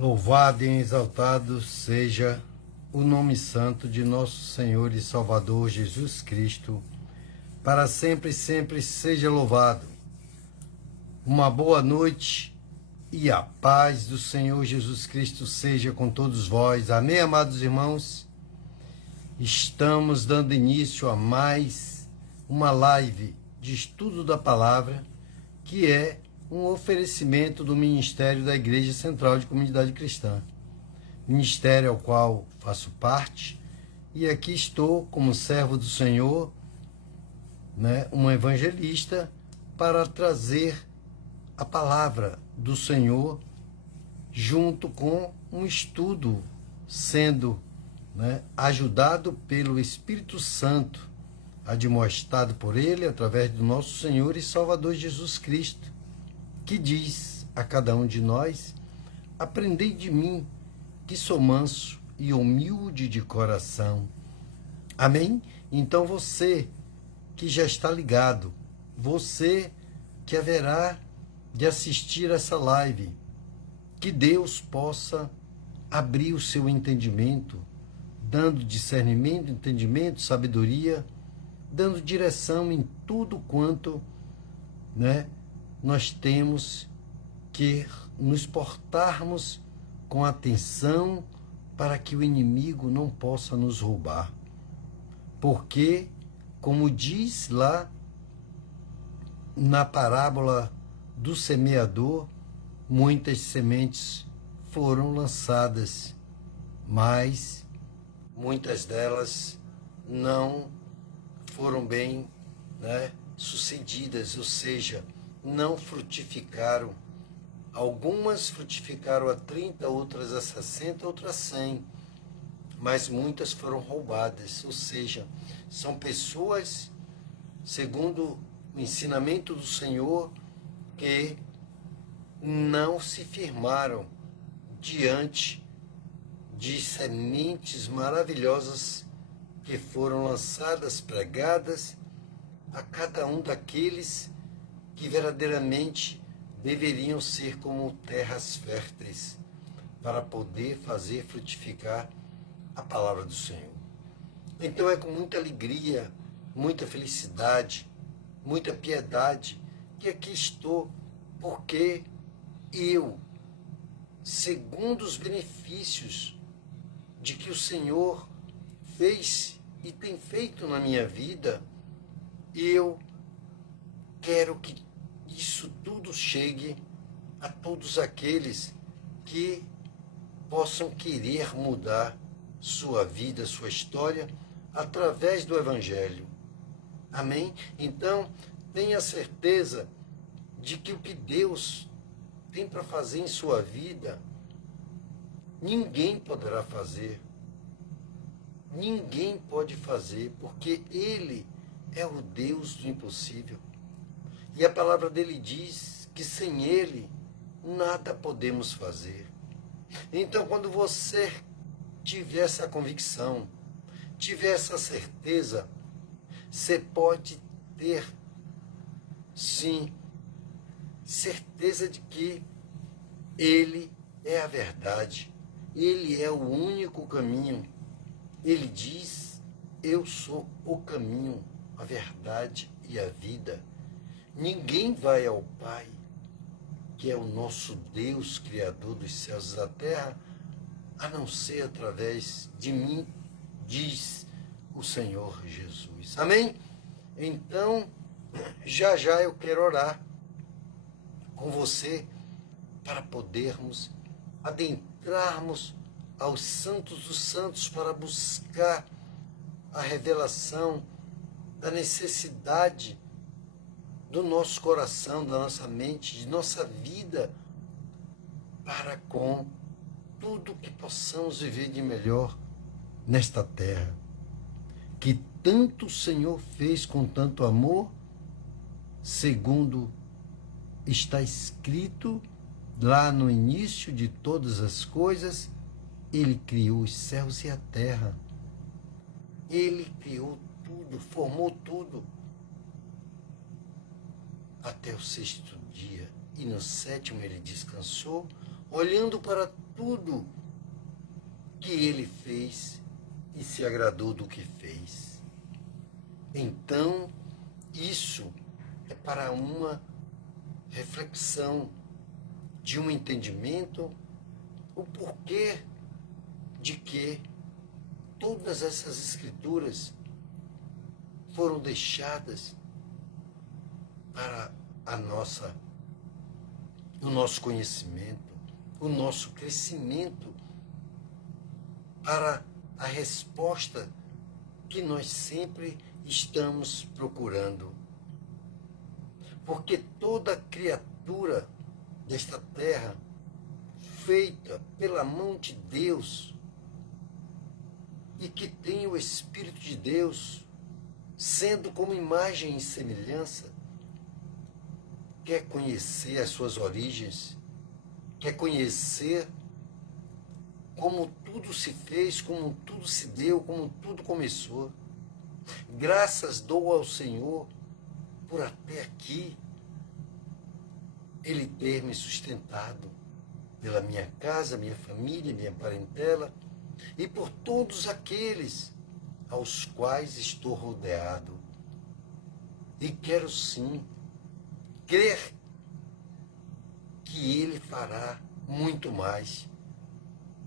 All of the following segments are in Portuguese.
Louvado e exaltado seja o nome santo de nosso Senhor e Salvador Jesus Cristo, para sempre e sempre seja louvado. Uma boa noite e a paz do Senhor Jesus Cristo seja com todos vós. Amém, amados irmãos? Estamos dando início a mais uma live de estudo da palavra, que é um oferecimento do Ministério da Igreja Central de Comunidade Cristã, ministério ao qual faço parte, e aqui estou como servo do Senhor, um evangelista, para trazer a palavra do Senhor junto com um estudo, sendo ajudado pelo Espírito Santo, admoestado por Ele através do nosso Senhor e Salvador Jesus Cristo, que diz a cada um de nós: aprendei de mim, que sou manso e humilde de coração. Amém? Então você que já está ligado, você que haverá de assistir essa live, que Deus possa abrir o seu entendimento, dando discernimento, entendimento, sabedoria, dando direção em tudo quanto nós temos que nos portarmos com atenção para que o inimigo não possa nos roubar. Porque, como diz lá na parábola do semeador, muitas sementes foram lançadas, mas muitas delas não foram bem sucedidas, ou seja, não frutificaram. Algumas frutificaram a 30, outras a 60, outras a 100, mas muitas foram roubadas, ou seja, são pessoas, segundo o ensinamento do Senhor, que não se firmaram diante de sementes maravilhosas que foram lançadas, pregadas a cada um daqueles que verdadeiramente deveriam ser como terras férteis para poder fazer frutificar a palavra do Senhor. Então é com muita alegria, muita felicidade, muita piedade que aqui estou, porque eu, segundo os benefícios de que o Senhor fez e tem feito na minha vida, eu quero que isso tudo chegue a todos aqueles que possam querer mudar sua vida, sua história, através do Evangelho. Amém? Então, tenha certeza de que o que Deus tem para fazer em sua vida, ninguém poderá fazer. Ninguém pode fazer, porque Ele é o Deus do impossível. E a palavra dele diz que sem Ele nada podemos fazer. Então, quando você tiver essa convicção, tiver essa certeza, você pode ter, sim, certeza de que Ele é a verdade. Ele é o único caminho. Ele diz: eu sou o caminho, a verdade e a vida. Ninguém vai ao Pai, que é o nosso Deus, Criador dos céus e da terra, a não ser através de mim, diz o Senhor Jesus. Amém? Então, já eu quero orar com você para podermos adentrarmos aos santos dos santos para buscar a revelação da necessidade do nosso coração, da nossa mente, de nossa vida, para com tudo que possamos viver de melhor nesta terra, que tanto o Senhor fez com tanto amor, segundo está escrito lá no início de todas as coisas. Ele criou os céus e a terra. Ele criou tudo, formou tudo. Até o sexto dia, e no sétimo ele descansou, olhando para tudo que ele fez e se agradou do que fez. Então, isso é para uma reflexão, de um entendimento, o porquê de que todas essas escrituras foram deixadas para o nosso conhecimento, o nosso crescimento, para a resposta que nós sempre estamos procurando. Porque toda criatura desta terra, feita pela mão de Deus, e que tem o Espírito de Deus, sendo como imagem e semelhança, quer conhecer as suas origens, quer conhecer como tudo se fez, como tudo se deu, como tudo começou. Graças dou ao Senhor por até aqui Ele ter me sustentado, pela minha casa, minha família, minha parentela, e por todos aqueles aos quais estou rodeado. E quero sim crer que Ele fará muito mais,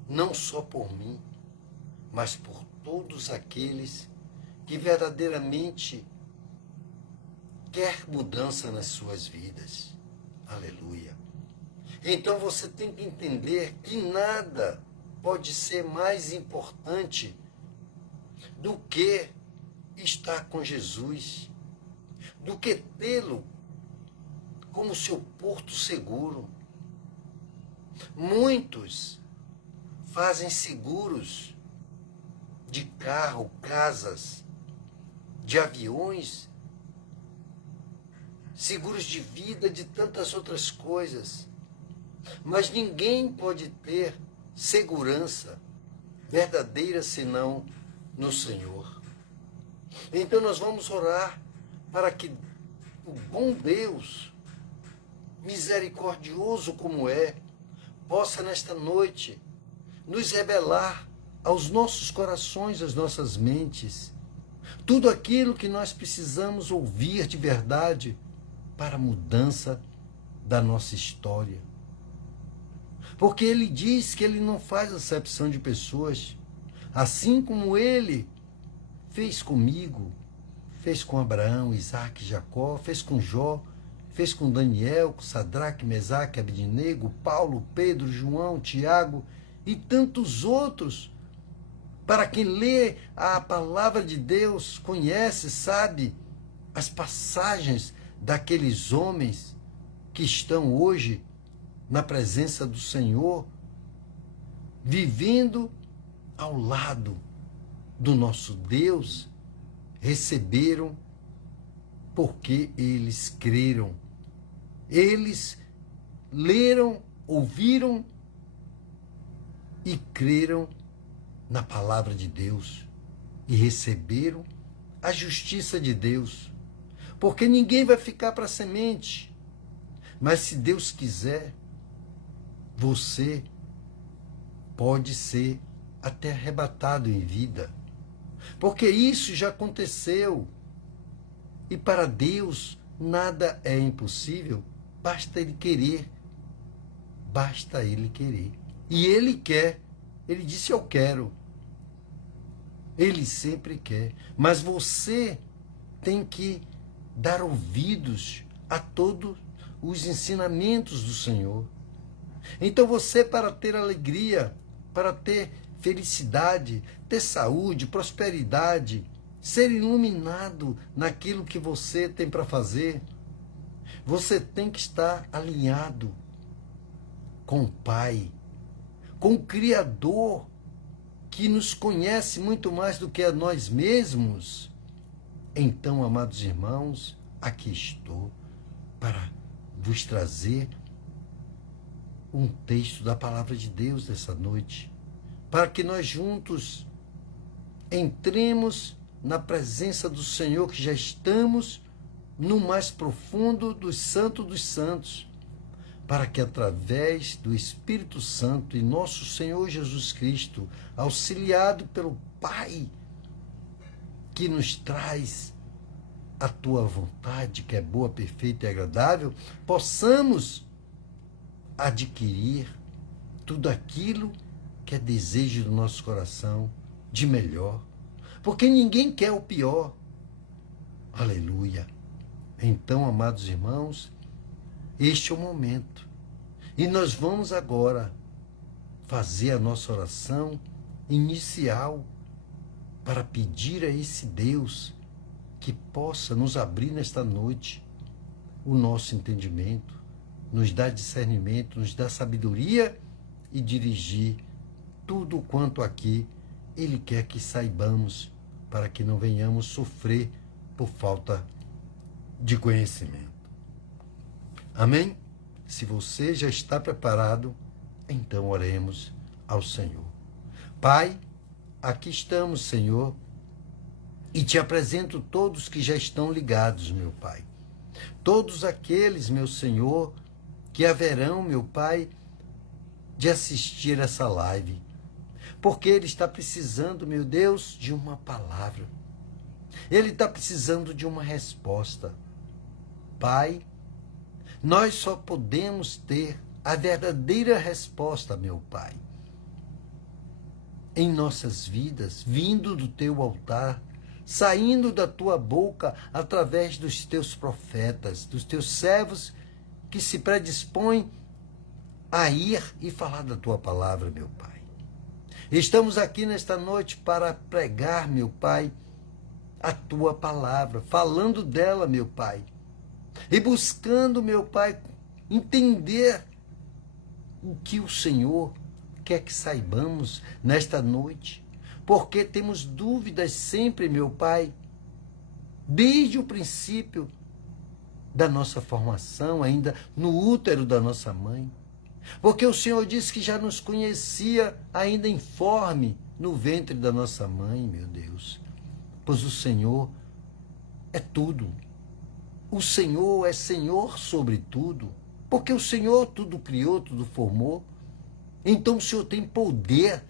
não só por mim, mas por todos aqueles que verdadeiramente quer mudança nas suas vidas. Aleluia. Então você tem que entender que nada pode ser mais importante do que estar com Jesus, do que tê-lo como seu porto seguro. Muitos fazem seguros de carro, casas, de aviões, seguros de vida, de tantas outras coisas. Mas ninguém pode ter segurança verdadeira senão no Senhor. Então nós vamos orar para que o bom Deus, misericordioso como é, possa nesta noite nos revelar aos nossos corações, às nossas mentes, tudo aquilo que nós precisamos ouvir de verdade para a mudança da nossa história. Porque Ele diz que Ele não faz acepção de pessoas, assim como Ele fez comigo, fez com Abraão, Isaac, Jacó, fez com Jó, fez com Daniel, com Sadraque, Mesaque, Abednego, Paulo, Pedro, João, Tiago e tantos outros. Para quem lê a palavra de Deus, conhece, sabe as passagens daqueles homens que estão hoje na presença do Senhor, vivendo ao lado do nosso Deus, receberam porque eles creram. Eles leram, ouviram e creram na palavra de Deus e receberam a justiça de Deus. Porque ninguém vai ficar para a semente. Mas se Deus quiser, você pode ser até arrebatado em vida. Porque isso já aconteceu. E para Deus nada é impossível. Basta Ele querer. Basta Ele querer. E Ele quer. Ele disse: eu quero. Ele sempre quer. Mas você tem que dar ouvidos a todos os ensinamentos do Senhor. Então você, para ter alegria, para ter felicidade, ter saúde, prosperidade, ser iluminado naquilo que você tem para fazer, você tem que estar alinhado com o Pai, com o Criador, que nos conhece muito mais do que a nós mesmos. Então, amados irmãos, aqui estou para vos trazer um texto da palavra de Deus dessa noite, para que nós juntos entremos na presença do Senhor, que já estamos no mais profundo dos santos, para que através do Espírito Santo e nosso Senhor Jesus Cristo, auxiliado pelo Pai, que nos traz a tua vontade, que é boa, perfeita e agradável, possamos adquirir tudo aquilo que é desejo do nosso coração de melhor. Porque ninguém quer o pior. Aleluia. Então, amados irmãos, este é o momento. E nós vamos agora fazer a nossa oração inicial para pedir a esse Deus que possa nos abrir nesta noite o nosso entendimento, nos dar discernimento, nos dar sabedoria e dirigir tudo quanto aqui Ele quer que saibamos, para que não venhamos sofrer por falta de conhecimento. Amém? Se você já está preparado, então oremos ao Senhor. Pai, aqui estamos, Senhor, e te apresento todos que já estão ligados, meu Pai. Todos aqueles, meu Senhor, que haverão, meu Pai, de assistir essa live. Porque ele está precisando, meu Deus, de uma palavra. Ele está precisando de uma resposta. Pai, nós só podemos ter a verdadeira resposta, meu Pai, em nossas vidas, vindo do teu altar, saindo da tua boca através dos teus profetas, dos teus servos que se predispõem a ir e falar da tua palavra, meu Pai. Estamos aqui nesta noite para pregar, meu Pai, a tua palavra, falando dela, meu Pai, e buscando, meu Pai, entender o que o Senhor quer que saibamos nesta noite, porque temos dúvidas sempre, meu Pai, desde o princípio da nossa formação, ainda no útero da nossa mãe. Porque o Senhor disse que já nos conhecia ainda informe no ventre da nossa mãe, meu Deus. Pois o Senhor é tudo. O Senhor é Senhor sobre tudo. Porque o Senhor tudo criou, tudo formou. Então o Senhor tem poder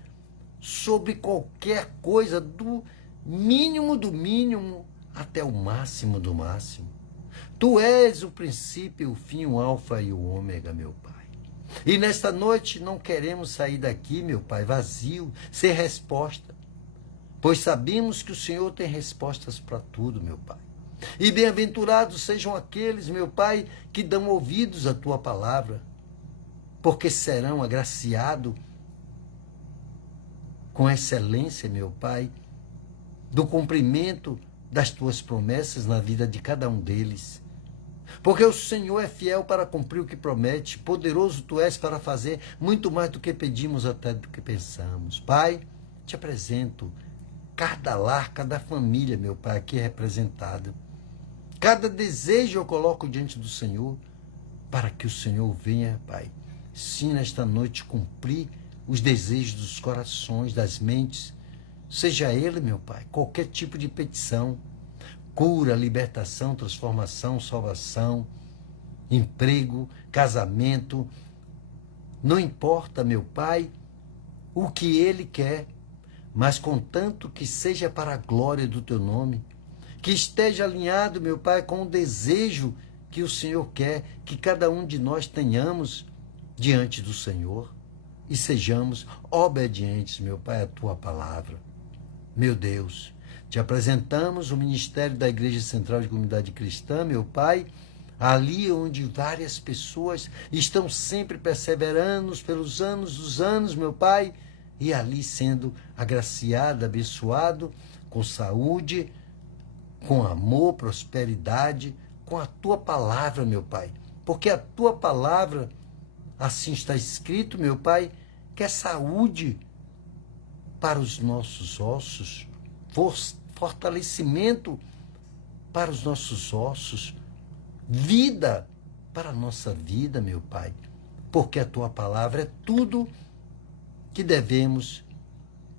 sobre qualquer coisa, do mínimo do mínimo até o máximo do máximo. Tu és o princípio, o fim, o alfa e o ômega, meu Pai. E nesta noite não queremos sair daqui, meu Pai, vazio, sem resposta. Pois sabemos que o Senhor tem respostas para tudo, meu Pai. E bem-aventurados sejam aqueles, meu Pai, que dão ouvidos à tua palavra, porque serão agraciados com excelência, meu Pai, do cumprimento das tuas promessas na vida de cada um deles. Porque o Senhor é fiel para cumprir o que promete, poderoso tu és para fazer muito mais do que pedimos, até do que pensamos. Pai, te apresento cada lar, cada família, meu Pai, aqui representada. Cada desejo eu coloco diante do Senhor, para que o Senhor venha, Pai, sim, nesta noite, cumprir os desejos dos corações, das mentes. Seja ele, meu Pai, qualquer tipo de petição, cura, libertação, transformação, salvação, emprego, casamento. Não importa, meu Pai, o que ele quer, mas contanto que seja para a glória do teu nome, que esteja alinhado, meu Pai, com o desejo que o Senhor quer que cada um de nós tenhamos diante do Senhor e sejamos obedientes, meu Pai, à tua palavra. Meu Deus, te apresentamos o ministério da Igreja Central de Comunidade Cristã, meu Pai, ali onde várias pessoas estão sempre perseverando pelos anos dos anos, meu Pai, e ali sendo agraciado, abençoado, com saúde, com amor, prosperidade, com a tua palavra, meu Pai. Porque a tua palavra, assim está escrito, meu Pai, que é saúde para os nossos ossos, fortalecimento para os nossos ossos, vida para a nossa vida, meu Pai. Porque a tua palavra é tudo que devemos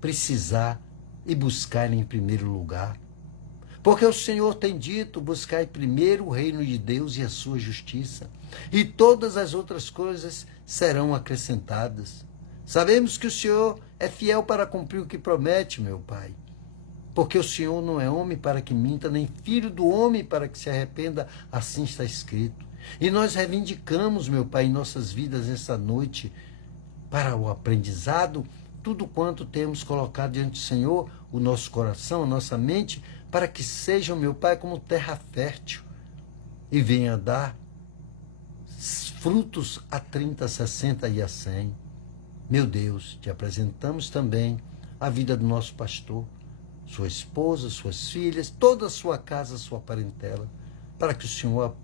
precisar e buscar em primeiro lugar. Porque o Senhor tem dito, buscai primeiro o reino de Deus e a sua justiça, e todas as outras coisas serão acrescentadas. Sabemos que o Senhor é fiel para cumprir o que promete, meu Pai. Porque o Senhor não é homem para que minta, nem filho do homem para que se arrependa, assim está escrito. E nós reivindicamos, meu Pai, em nossas vidas essa noite, para o aprendizado, tudo quanto temos colocado diante do Senhor, o nosso coração, a nossa mente, para que sejam, meu Pai, como terra fértil e venha dar frutos a 30, a 60 e a 100. Meu Deus, te apresentamos também a vida do nosso pastor, sua esposa, suas filhas, toda a sua casa, sua parentela, para que o Senhor,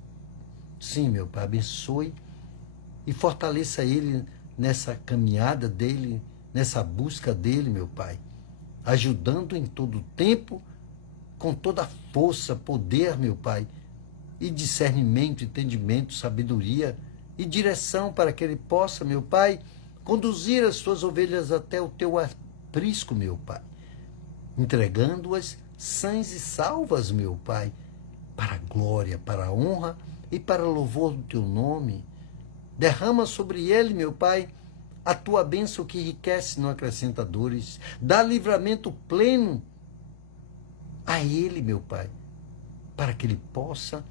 sim, meu Pai, abençoe e fortaleça ele nessa caminhada dele, nessa busca dele, meu Pai, ajudando em todo o tempo, com toda a força, poder, meu Pai, e discernimento, entendimento, sabedoria e direção para que ele possa, meu Pai, conduzir as suas ovelhas até o teu aprisco, meu Pai, entregando-as sãs e salvas, meu Pai, para a glória, para a honra e para o louvor do teu nome. Derrama sobre ele, meu Pai, a tua bênção que enriquece, não acrescenta dores. Dá livramento pleno a ele, meu Pai, para que ele possa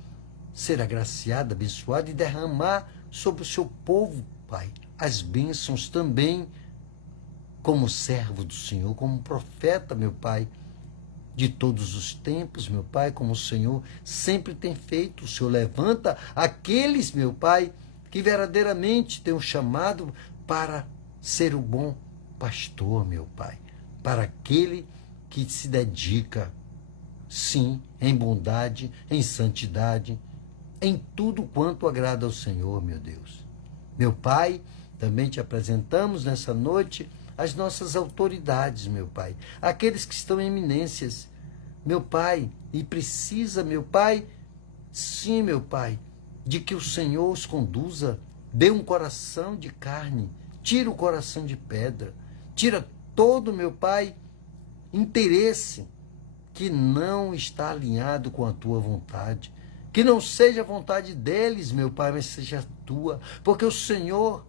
ser agraciado, abençoado e derramar sobre o seu povo, Pai, as bênçãos também, como servo do Senhor, como profeta, meu Pai, de todos os tempos, meu Pai, como o Senhor sempre tem feito. O Senhor levanta aqueles, meu Pai, que verdadeiramente tem um chamado para ser o bom pastor, meu Pai, para aquele que se dedica, sim, em bondade, em santidade, em tudo quanto agrada ao Senhor, meu Deus. Meu Pai, também te apresentamos nessa noite as nossas autoridades, meu Pai, aqueles que estão em eminências, meu Pai, e precisa, meu Pai, sim, meu Pai, de que o Senhor os conduza, dê um coração de carne, tira o coração de pedra, tira todo, meu Pai, interesse que não está alinhado com a tua vontade, que não seja a vontade deles, meu Pai, mas seja a tua, porque o Senhor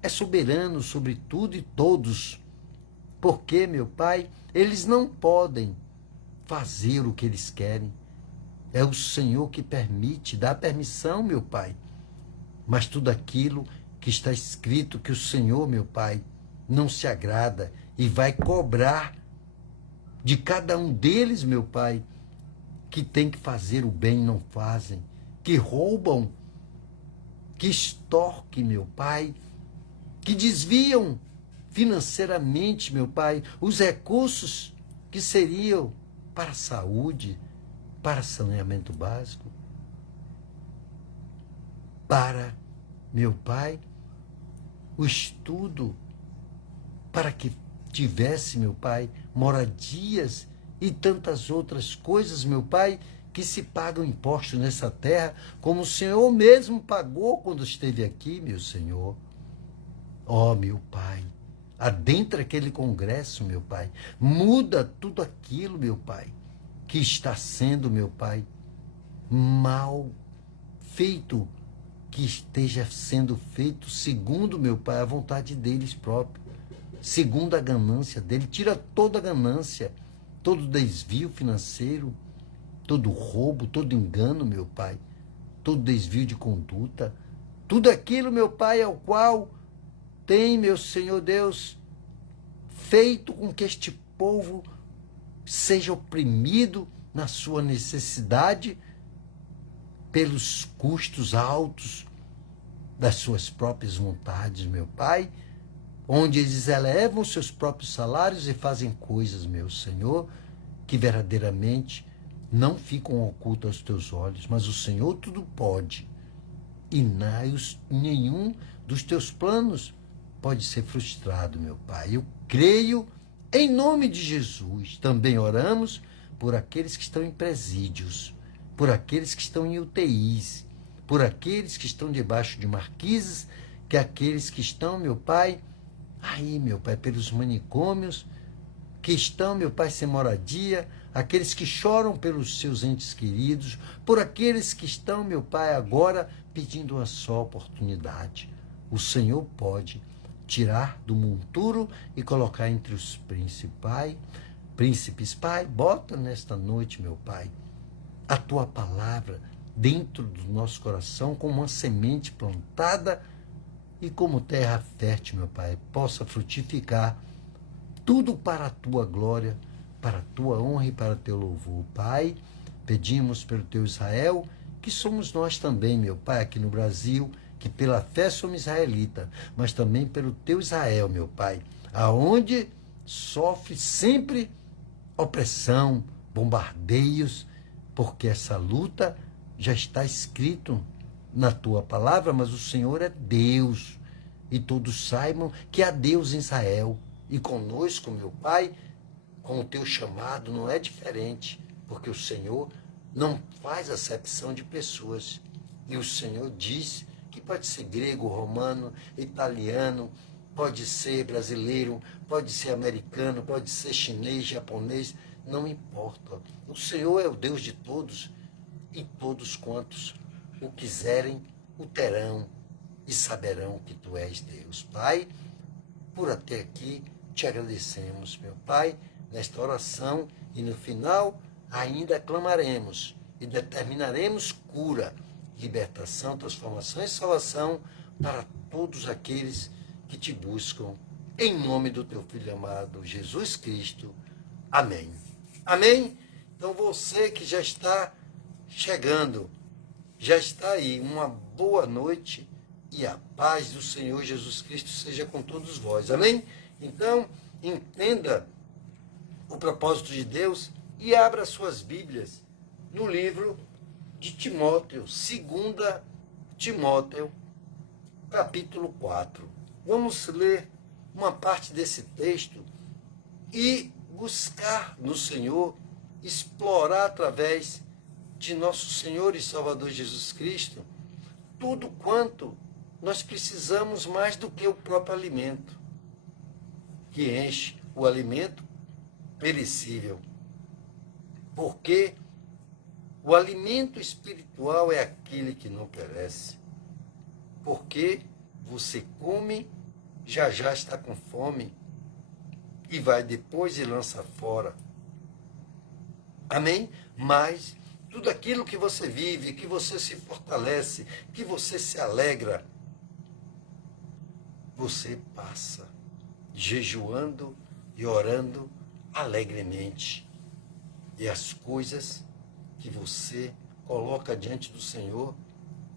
é soberano sobre tudo e todos, porque, meu Pai, eles não podem fazer o que eles querem, é o Senhor que permite, dá permissão, meu Pai, mas tudo aquilo que está escrito que o Senhor, meu Pai, não se agrada e vai cobrar de cada um deles, meu Pai, que tem que fazer o bem e não fazem, que roubam, que extorquem, meu Pai, que desviam financeiramente, meu Pai, os recursos que seriam para a saúde, para saneamento básico, para, meu Pai, o estudo, para que tivesse, meu Pai, moradias e tantas outras coisas, meu Pai, que se pagam impostos nessa terra, como o Senhor mesmo pagou quando esteve aqui, meu Senhor. Ó, meu Pai, adentra aquele congresso, meu Pai, muda tudo aquilo, meu Pai, que está sendo, meu Pai, mal feito, que esteja sendo feito segundo, meu Pai, a vontade deles próprios, segundo a ganância dele. Tira toda a ganância, todo desvio financeiro, todo roubo, todo engano, meu Pai, todo desvio de conduta, tudo aquilo, meu Pai, ao qual tem, meu Senhor Deus, feito com que este povo seja oprimido na sua necessidade pelos custos altos das suas próprias vontades, meu Pai, onde eles elevam seus próprios salários e fazem coisas, meu Senhor, que verdadeiramente não ficam ocultas aos teus olhos, mas o Senhor tudo pode, e nenhum dos teus planos pode ser frustrado, meu Pai. Eu creio em nome de Jesus. Também oramos por aqueles que estão em presídios, por aqueles que estão em UTIs, por aqueles que estão debaixo de marquises, que aqueles que estão, meu Pai, aí, meu Pai, pelos manicômios, que estão, meu Pai, sem moradia, aqueles que choram pelos seus entes queridos, por aqueles que estão, meu Pai, agora pedindo uma só oportunidade. O Senhor pode tirar do monturo e colocar entre os príncipes. Pai, bota nesta noite, meu Pai, a tua palavra dentro do nosso coração como uma semente plantada e como terra fértil, meu Pai, possa frutificar tudo para a tua glória, para a tua honra e para o teu louvor. Pai, pedimos pelo teu Israel, que somos nós também, meu Pai, aqui no Brasil, que pela fé somos israelita, mas também pelo teu Israel, meu Pai, aonde sofre sempre opressão, bombardeios, porque essa luta já está escrito na tua palavra, mas o Senhor é Deus, e todos saibam que há Deus em Israel, e conosco, meu Pai, com o teu chamado não é diferente, porque o Senhor não faz acepção de pessoas, e o Senhor diz que pode ser grego, romano, italiano, pode ser brasileiro, pode ser americano, pode ser chinês, japonês, não importa. O Senhor é o Deus de todos, e todos quantos o quiserem, o terão e saberão que tu és Deus. Pai, por até aqui te agradecemos, meu Pai, nesta oração, e no final ainda clamaremos e determinaremos cura, libertação, transformação e salvação para todos aqueles que te buscam, em nome do teu Filho amado, Jesus Cristo. Amém. Amém? Então você que já está chegando, já está aí, uma boa noite e a paz do Senhor Jesus Cristo seja com todos vós. Amém? Então, entenda o propósito de Deus e abra suas Bíblias no livro de Timóteo, 2 Timóteo, capítulo 4. Vamos ler uma parte desse texto e buscar no Senhor, explorar através de nosso Senhor e Salvador Jesus Cristo tudo quanto nós precisamos mais do que o próprio alimento, que enche o alimento perecível. Porque o alimento espiritual é aquele que não perece. Porque você come, já está com fome, e vai depois e lança fora. Amém? Mas tudo aquilo que você vive, que você se fortalece, que você se alegra, você passa jejuando e orando alegremente. E as coisas que você coloca diante do Senhor,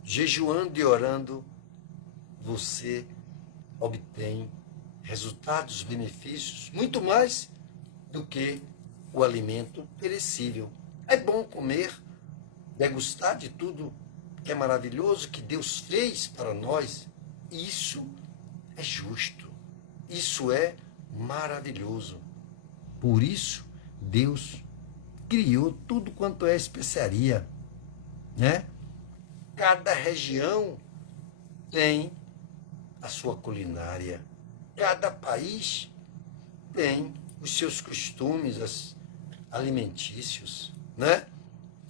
jejuando e orando, você obtém resultados, benefícios, muito mais do que o alimento perecível. É bom comer, degustar de tudo que é maravilhoso, que Deus fez para nós. Isso é justo. Isso é maravilhoso. Por isso, Deus criou tudo quanto é especiaria, né? Cada região tem a sua culinária. Cada país tem os seus costumes alimentícios, né?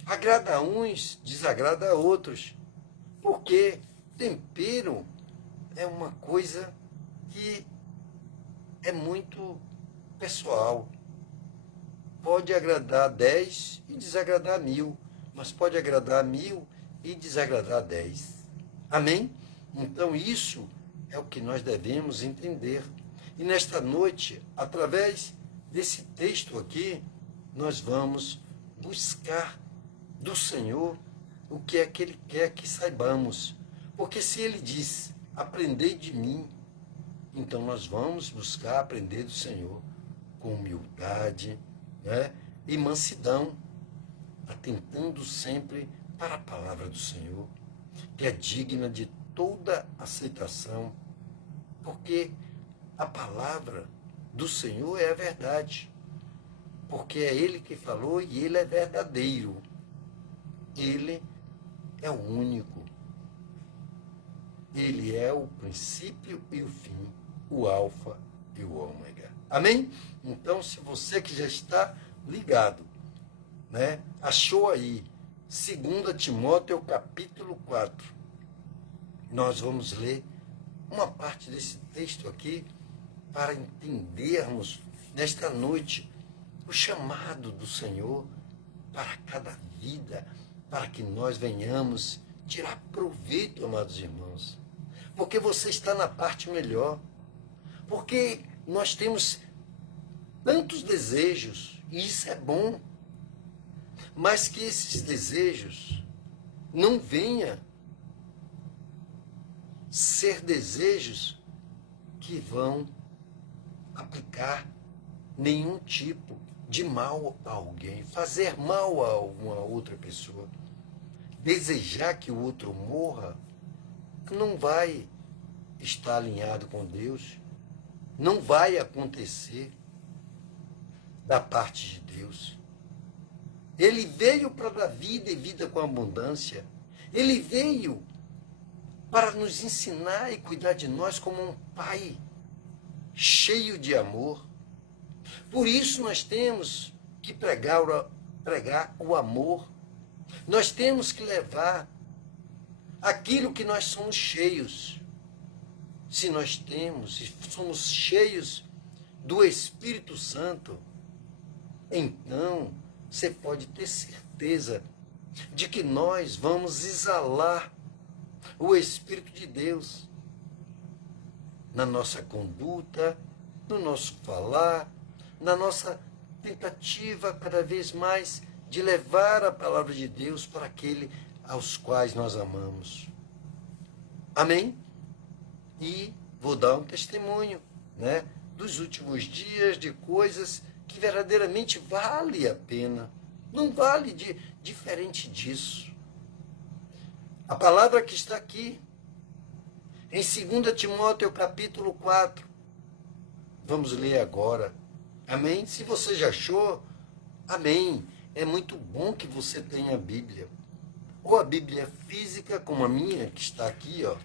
Agrada a uns, desagrada a outros, porque tempero é uma coisa que é muito pessoal. Pode agradar 10 e desagradar 1000, mas pode agradar 1000 e desagradar 10. Amém? Então isso é o que nós devemos entender. E nesta noite, através desse texto aqui, nós vamos buscar do Senhor o que é que Ele quer que saibamos. Porque se Ele diz, aprendei de mim, então nós vamos buscar aprender do Senhor com humildade, né, e mansidão, atentando sempre para a palavra do Senhor, que é digna de toda aceitação, porque a palavra do Senhor é a verdade, porque é Ele que falou e Ele é verdadeiro. Ele é o único. Ele é o princípio e o fim, o alfa e o ômega. Amém? Então, se você que já está ligado né? Achou aí, 2 Timóteo capítulo 4. Nós vamos ler uma parte desse texto aqui para entendermos nesta noite o chamado do Senhor para cada vida, para que nós venhamos tirar proveito, amados irmãos. Porque você está na parte melhor. Porque nós temos tantos desejos, e isso é bom. Mas que esses desejos não venham ser desejos que vão aplicar nenhum tipo de mal a alguém, fazer mal a alguma outra pessoa. Desejar que o outro morra não vai estar alinhado com Deus, não vai acontecer da parte de Deus. Ele veio para dar vida e vida com abundância. Ele veio para nos ensinar e cuidar de nós como um pai cheio de amor. Por isso nós temos que pregar o amor. Nós temos que levar aquilo que nós somos cheios. Se nós temos e somos cheios do Espírito Santo, então você pode ter certeza de que nós vamos exalar o Espírito de Deus na nossa conduta, no nosso falar, na nossa tentativa cada vez mais de levar a palavra de Deus para aquele aos quais nós amamos. Amém? E vou dar um testemunho, né, dos últimos dias, de coisas que verdadeiramente vale a pena. Não vale diferente disso. A palavra que está aqui, em 2 Timóteo capítulo 4, vamos ler agora. Amém? Se você já achou, amém. É muito bom que você tenha a Bíblia. Ou a Bíblia física, como a minha, que está aqui, ó,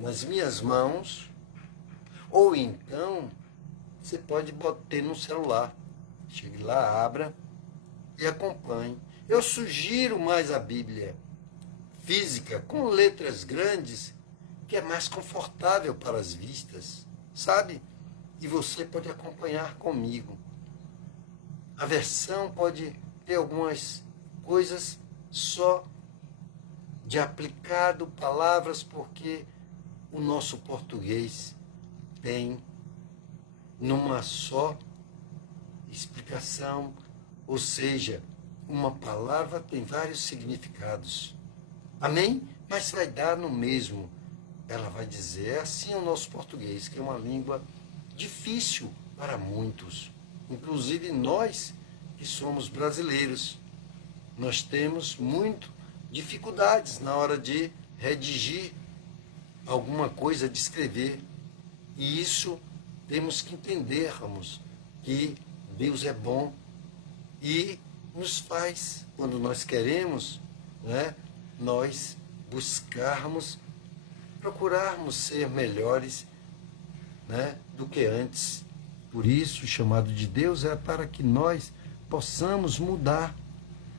nas minhas mãos. Ou então, você pode ter no celular. Chegue lá, abra e acompanhe. Eu sugiro mais a Bíblia física, com letras grandes, que é mais confortável para as vistas, sabe? E você pode acompanhar comigo. A versão pode ter algumas coisas só de aplicado, palavras, porque o nosso português tem numa só explicação, ou seja, uma palavra tem vários significados. Amém? Mas vai dar no mesmo. Ela vai dizer, assim é o nosso português, que é uma língua difícil para muitos. Inclusive nós, que somos brasileiros, nós temos muito dificuldades na hora de redigir alguma coisa, de escrever. E isso temos que entendermos que Deus é bom e nos faz, quando nós queremos, né, nós buscarmos, procurarmos ser melhores, né, do que antes. Por isso, o chamado de Deus é para que nós possamos mudar,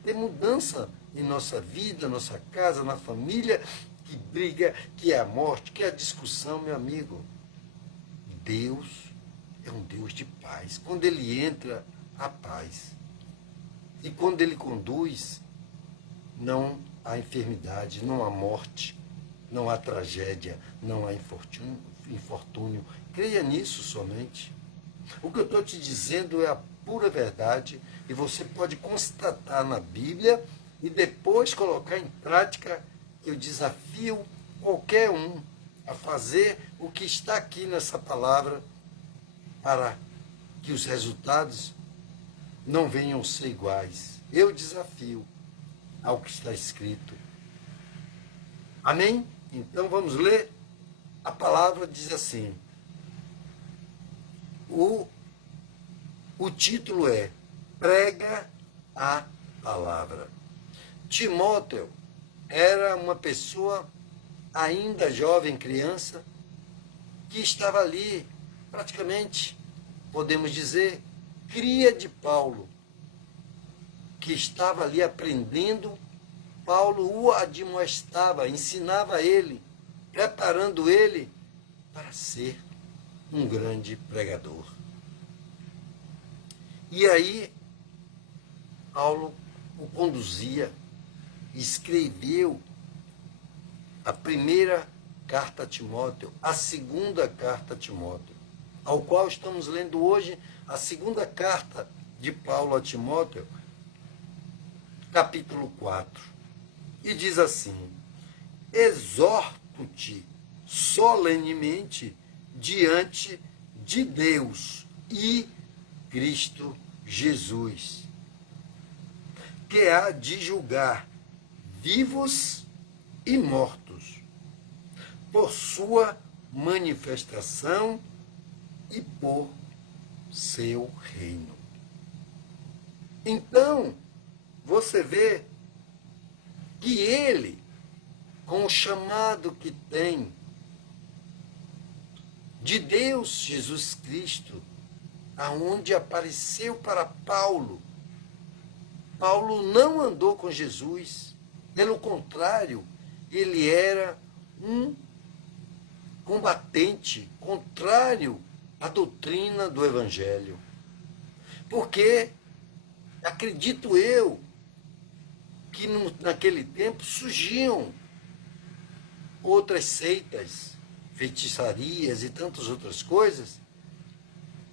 ter mudança em nossa vida, nossa casa, na família, que briga, que é a morte, que é a discussão, meu amigo. Deus é um Deus de paz. Quando Ele entra, há paz. E quando Ele conduz, não há enfermidade, não há morte, não há tragédia, não há infortúnio. Creia nisso somente. O que eu estou te dizendo é a pura verdade e você pode constatar na Bíblia e depois colocar em prática. Eu desafio qualquer um a fazer o que está aqui nessa palavra para que os resultados não venham ser iguais. Eu desafio ao que está escrito. Amém? Então vamos ler. A palavra diz assim. O título é Prega a Palavra. Timóteo era uma pessoa ainda jovem, criança, que estava ali, praticamente, podemos dizer, cria de Paulo. que estava ali aprendendo, Paulo o admoestava, ensinava ele, preparando ele para ser um grande pregador. E aí, Paulo o conduzia, escreveu a primeira carta a Timóteo, a segunda carta a Timóteo, ao qual estamos lendo hoje a segunda carta de Paulo a Timóteo, capítulo 4. E diz assim: exorto-te solenemente diante de Deus e Cristo Jesus, que há de julgar vivos e mortos, por sua manifestação e por seu reino. Então, você vê que ele, com o chamado que tem de Deus Jesus Cristo, aonde apareceu para Paulo, Paulo não andou com Jesus, pelo contrário, ele era um combatente contrário à doutrina do Evangelho. Porque, acredito eu, que naquele tempo surgiam outras seitas, feitiçarias e tantas outras coisas,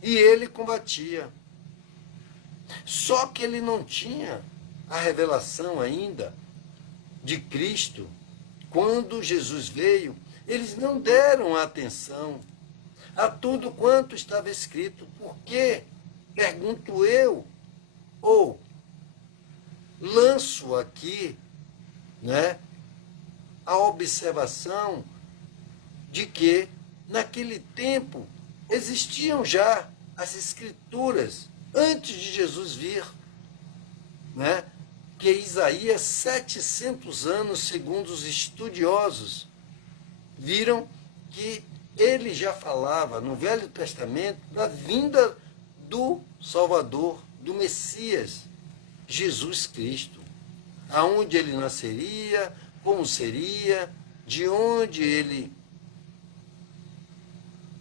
e ele combatia. Só que ele não tinha a revelação ainda de Cristo. Quando Jesus veio, eles não deram atenção a tudo quanto estava escrito. Por quê? Pergunto eu, ou lanço aqui, né, a observação de que naquele tempo existiam já as escrituras antes de Jesus vir, né? Que Isaías, 700 anos, segundo os estudiosos, viram que ele já falava no Velho Testamento da vinda do Salvador, do Messias, Jesus Cristo. Aonde ele nasceria, como seria, de onde ele,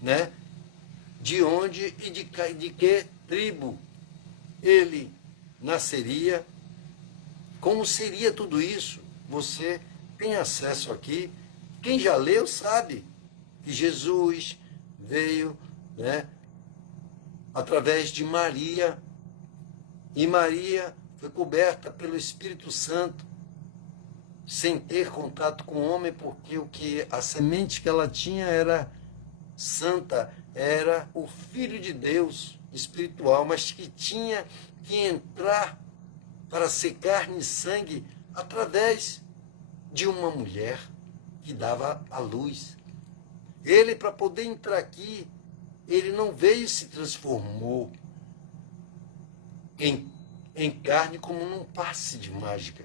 né? De onde e de que tribo ele nasceria, como seria tudo isso. Você tem acesso aqui. Quem já leu sabe que Jesus veio, né, através de Maria, e Maria foi coberta pelo Espírito Santo, sem ter contato com o homem, porque a semente que ela tinha era santa, era o Filho de Deus espiritual, mas que tinha que entrar para ser carne e sangue através de uma mulher que dava a luz. Ele, para poder entrar aqui, ele não veio e se transformou em carne como num passe de mágica.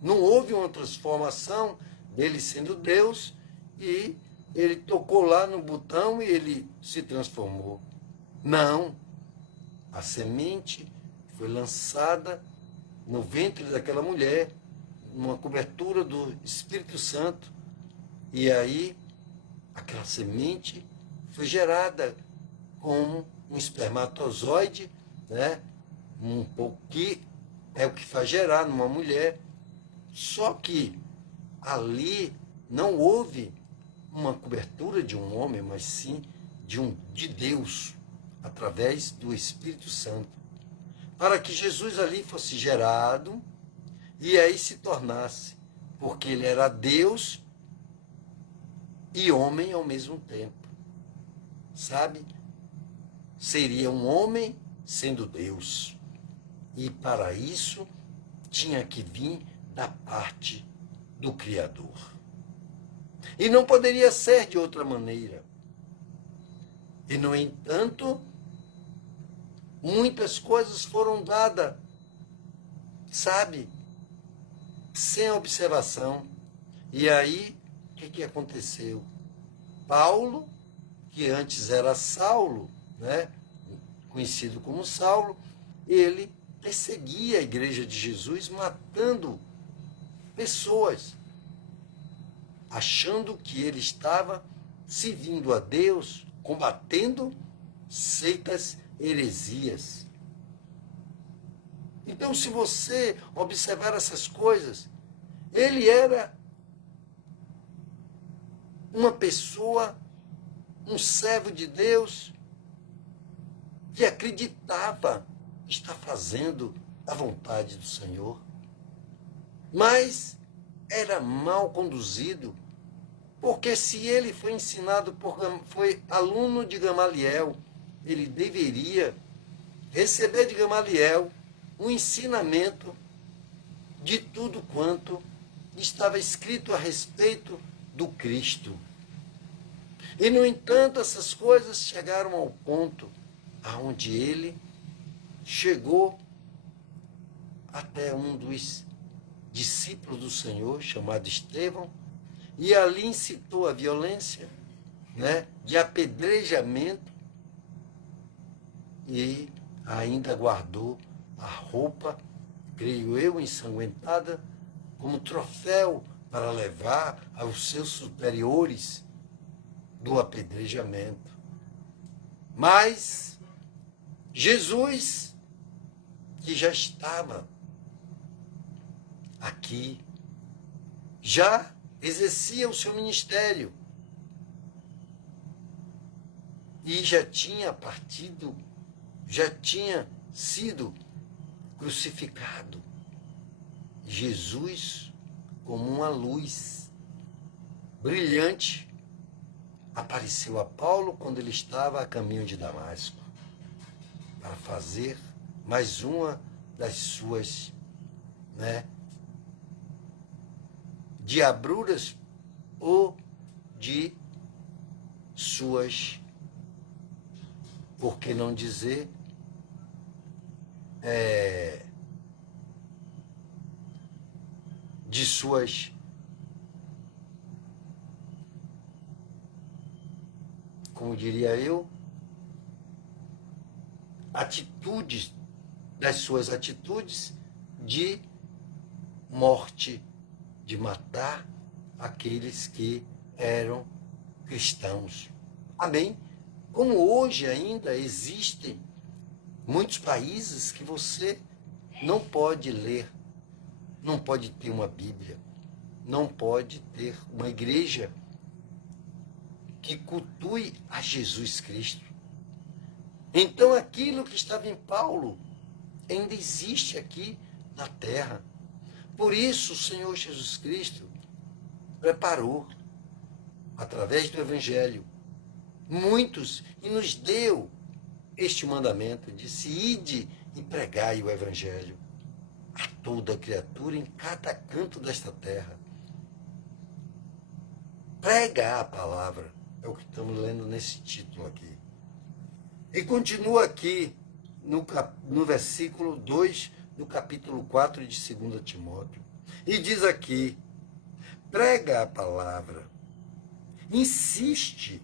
Não houve uma transformação dele sendo Deus e ele tocou lá no botão e ele se transformou. Não. A semente foi lançada no ventre daquela mulher, numa cobertura do Espírito Santo, e aí aquela semente foi gerada como um espermatozoide, né? Um pouco que é o que faz gerar numa mulher. Só que ali não houve uma cobertura de um homem, mas sim de Deus, através do Espírito Santo, para que Jesus ali fosse gerado e aí se tornasse, porque ele era Deus e homem ao mesmo tempo, sabe? Seria um homem sendo Deus, e para isso tinha que vir da parte do Criador. E não poderia ser de outra maneira. E, no entanto, muitas coisas foram dadas, sabe, sem observação. E aí, o que aconteceu? Paulo, que antes era Saulo, né, conhecido como Saulo, ele perseguia a igreja de Jesus, matando pessoas, achando que ele estava servindo a Deus, combatendo seitas, heresias. Então, se você observar essas coisas, ele era uma pessoa, um servo de Deus, que acreditava estar fazendo a vontade do Senhor, mas era mal conduzido, porque se ele foi ensinado foi aluno de Gamaliel, ele deveria receber de Gamaliel um ensinamento de tudo quanto estava escrito a respeito do Cristo. E, no entanto, essas coisas chegaram ao ponto aonde ele chegou até um dos discípulos do Senhor, chamado Estevão, e ali incitou a violência, de apedrejamento, e ainda guardou a roupa, creio eu, ensanguentada, como troféu para levar aos seus superiores do apedrejamento. Mas Jesus, que já estava aqui, já exercia o seu ministério e já tinha partido, já tinha sido crucificado. Jesus, como uma luz brilhante, apareceu a Paulo quando ele estava a caminho de Damasco, para fazer mais uma das suas diabruras ou de suas, por que não dizer, de suas, como diria eu, atitudes, das suas atitudes de morte, de matar aqueles que eram cristãos. Amém? Como hoje ainda existem muitos países que você não pode ler, não pode ter uma Bíblia, não pode ter uma igreja que cultue a Jesus Cristo. Então aquilo que estava em Paulo ainda existe aqui na terra. Por isso o Senhor Jesus Cristo preparou, através do Evangelho, muitos, e nos deu este mandamento, disse: ide e pregai o Evangelho a toda criatura em cada canto desta terra. Prega a palavra, é o que estamos lendo nesse título aqui. E continua aqui no versículo 2 do capítulo 4 de 2 Timóteo. E diz aqui: prega a palavra, insiste,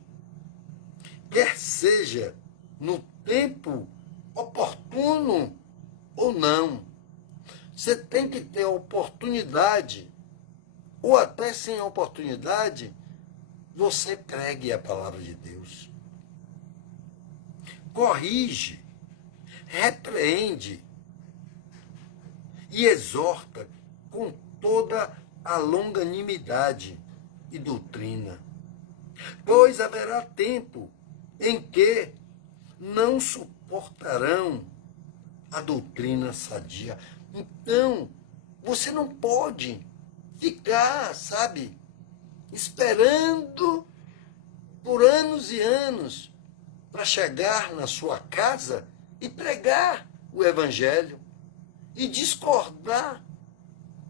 quer seja no tempo oportuno ou não. Você tem que ter a oportunidade, ou até sem oportunidade, você pregue a palavra de Deus. Corrige, repreende e exorta com toda a longanimidade e doutrina. Pois haverá tempo em que não suportarão a doutrina sadia. Então, você não pode ficar, esperando por anos e anos para chegar na sua casa e pregar o Evangelho e discordar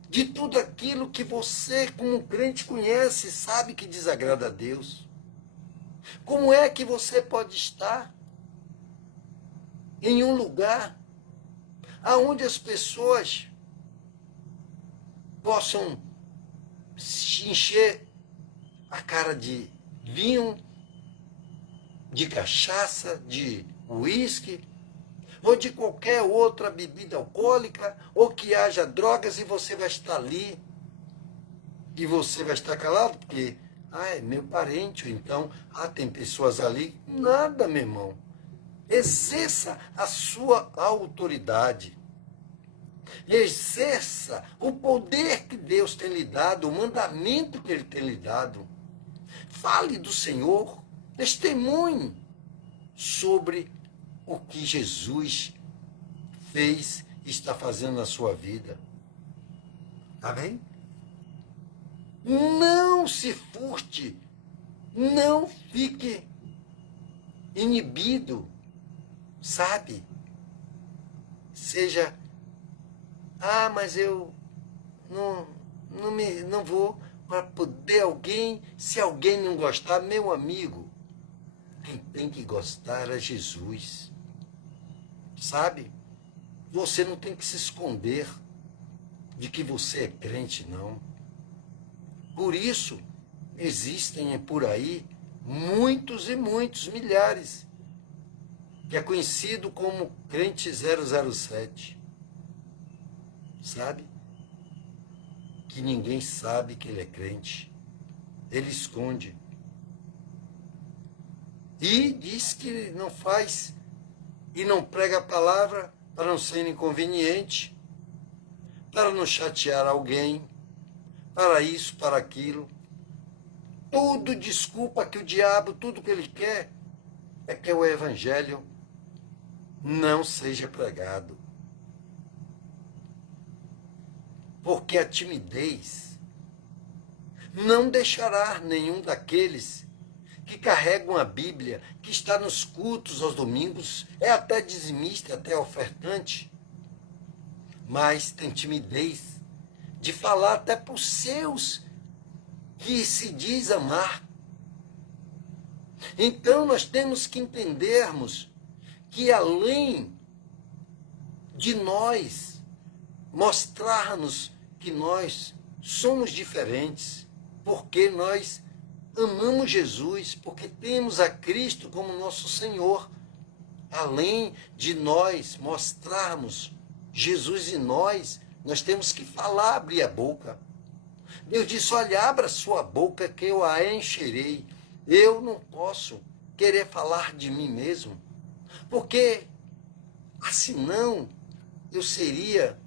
de tudo aquilo que você, como crente, conhece, sabe que desagrada a Deus. Como é que você pode estar em um lugar aonde as pessoas possam se encher a cara de vinho, de cachaça, de uísque, ou de qualquer outra bebida alcoólica, ou que haja drogas e você vai estar ali. E você vai estar calado porque, é meu parente, ou então, tem pessoas ali. Nada, meu irmão. Exerça a sua autoridade. Exerça o poder que Deus tem lhe dado, o mandamento que Ele tem lhe dado. Fale do Senhor, testemunhe sobre o que Jesus fez e está fazendo na sua vida. Amém? Não se furte, não fique inibido, sabe? Seja, mas eu não vou para poder alguém, se alguém não gostar, meu amigo, quem tem que gostar é Jesus, sabe? Você não tem que se esconder de que você é crente, não. Por isso, existem por aí muitos e muitos, milhares, que é conhecido como crente 007. Sabe? Que ninguém sabe que ele é crente. Ele esconde. E diz que não faz e não prega a palavra para não ser inconveniente, para não chatear alguém, para isso, para aquilo. Tudo desculpa que o diabo, tudo que ele quer é que o evangelho não seja pregado. Porque a timidez não deixará nenhum daqueles que carregam a Bíblia, que está nos cultos aos domingos, é até dizimista, até ofertante, mas tem timidez de falar até para os seus que se diz amar. Então nós temos que entendermos que além de nós mostrarmos que nós somos diferentes, porque nós amamos Jesus, porque temos a Cristo como nosso Senhor, além de nós mostrarmos Jesus em nós, nós temos que falar, abrir a boca. Deus disse, olha, abra sua boca que eu a encherei. Eu não posso querer falar de mim mesmo, porque assim não, eu seria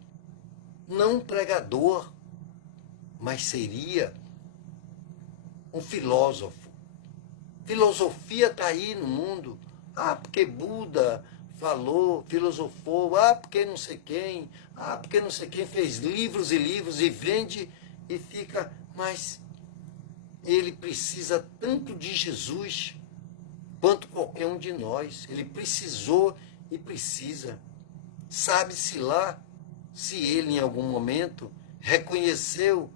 não um pregador, mas seria um filósofo. Filosofia está aí no mundo. Porque Buda falou, filosofou, porque não sei quem, porque não sei quem fez livros e livros e vende e fica, mas ele precisa tanto de Jesus quanto qualquer um de nós. Ele precisou e precisa. Sabe-se lá se ele em algum momento reconheceu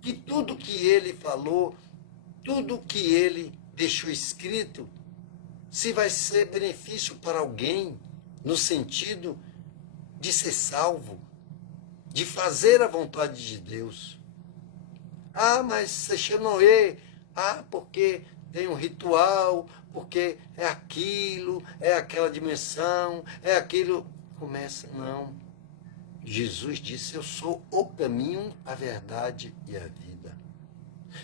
que tudo que ele falou, tudo que ele deixou escrito, se vai ser benefício para alguém, no sentido de ser salvo, de fazer a vontade de Deus. Mas Seixanoê, porque tem um ritual, porque é aquilo, é aquela dimensão, é aquilo. Começa, não. Jesus disse, eu sou o caminho, a verdade e a vida.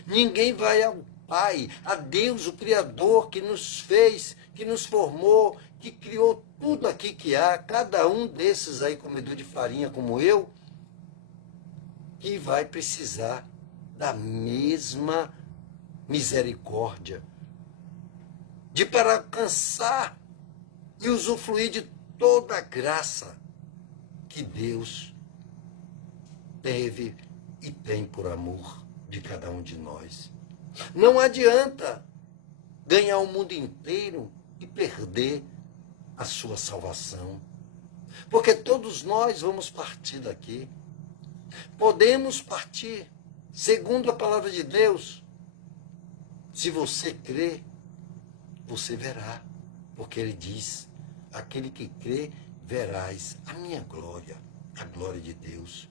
Ninguém vai ao Pai, a Deus, o Criador, que nos fez, que nos formou, que criou tudo aqui que há, cada um desses aí, comedor de farinha como eu, que vai precisar da mesma misericórdia, para alcançar e usufruir de toda a graça que Deus teve e tem por amor de cada um de nós. Não adianta ganhar o mundo inteiro e perder a sua salvação, porque todos nós vamos partir daqui. Podemos partir, segundo a palavra de Deus. Se você crê, você verá, porque ele diz, aquele que crê, verás a minha glória, a glória de Deus.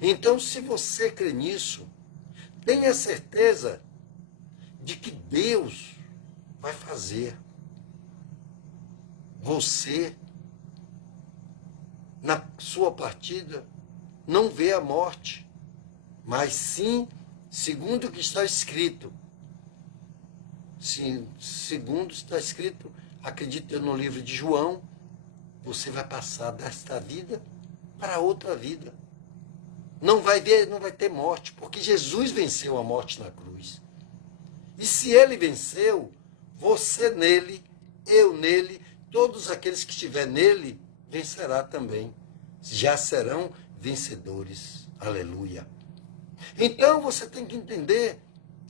Então, se você crê nisso, tenha certeza de que Deus vai fazer você na sua partida, não vê a morte, mas sim, segundo o que está escrito. Sim, segundo está escrito, acredito no livro de João, você vai passar desta vida para outra vida. Não vai ter morte, porque Jesus venceu a morte na cruz. E se ele venceu, você nele, eu nele, todos aqueles que estiver nele, vencerá também. Já serão vencedores. Aleluia. Então você tem que entender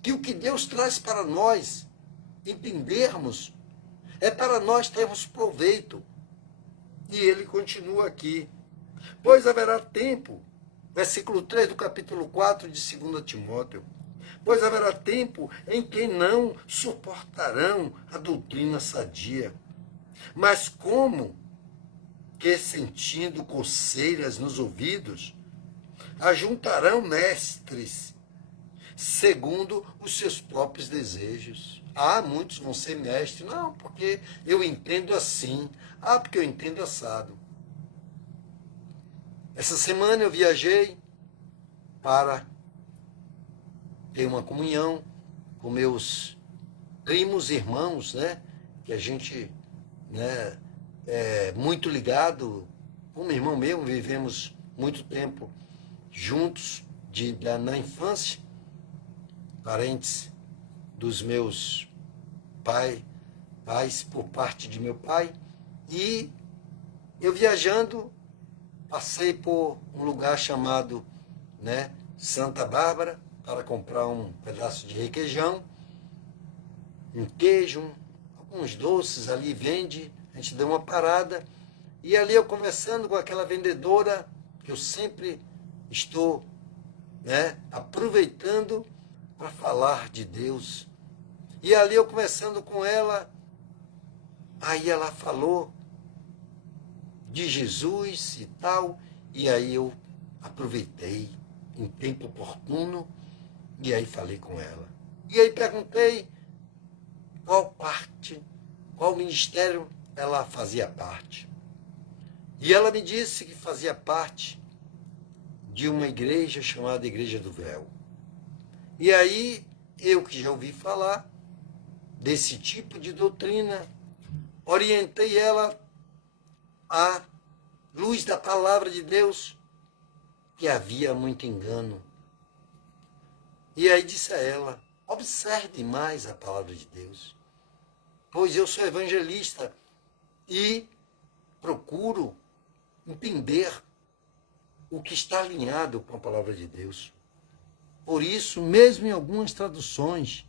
que o que Deus traz para nós entendermos é para nós termos proveito. E ele continua aqui. Pois haverá tempo, versículo 3 do capítulo 4 de 2 Timóteo, pois haverá tempo em que não suportarão a doutrina sadia, mas como que, sentindo coceiras nos ouvidos, ajuntarão mestres segundo os seus próprios desejos. Muitos vão ser mestres. Não, porque eu entendo assim. Porque eu entendo assado. Essa semana eu viajei para ter uma comunhão com meus primos e irmãos, né? Que a gente, né, é muito ligado. Como irmão meu, vivemos muito tempo juntos na infância, parentes dos meus pais por parte de meu pai. E eu viajando, passei por um lugar chamado, né, Santa Bárbara, para comprar um pedaço de requeijão, um queijo, alguns doces ali vende. A gente deu uma parada e ali eu conversando com aquela vendedora, que eu sempre estou, né, aproveitando para falar de Deus. E ali eu conversando com ela, aí ela falou de Jesus e tal, e aí eu aproveitei em tempo oportuno, e aí falei com ela. E aí perguntei qual ministério ela fazia parte. E ela me disse que fazia parte de uma igreja chamada Igreja do Véu. E aí, eu que já ouvi falar desse tipo de doutrina, orientei ela à luz da palavra de Deus, que havia muito engano. E aí disse a ela, observe mais a palavra de Deus, pois eu sou evangelista e procuro entender o que está alinhado com a palavra de Deus. Por isso, mesmo em algumas traduções,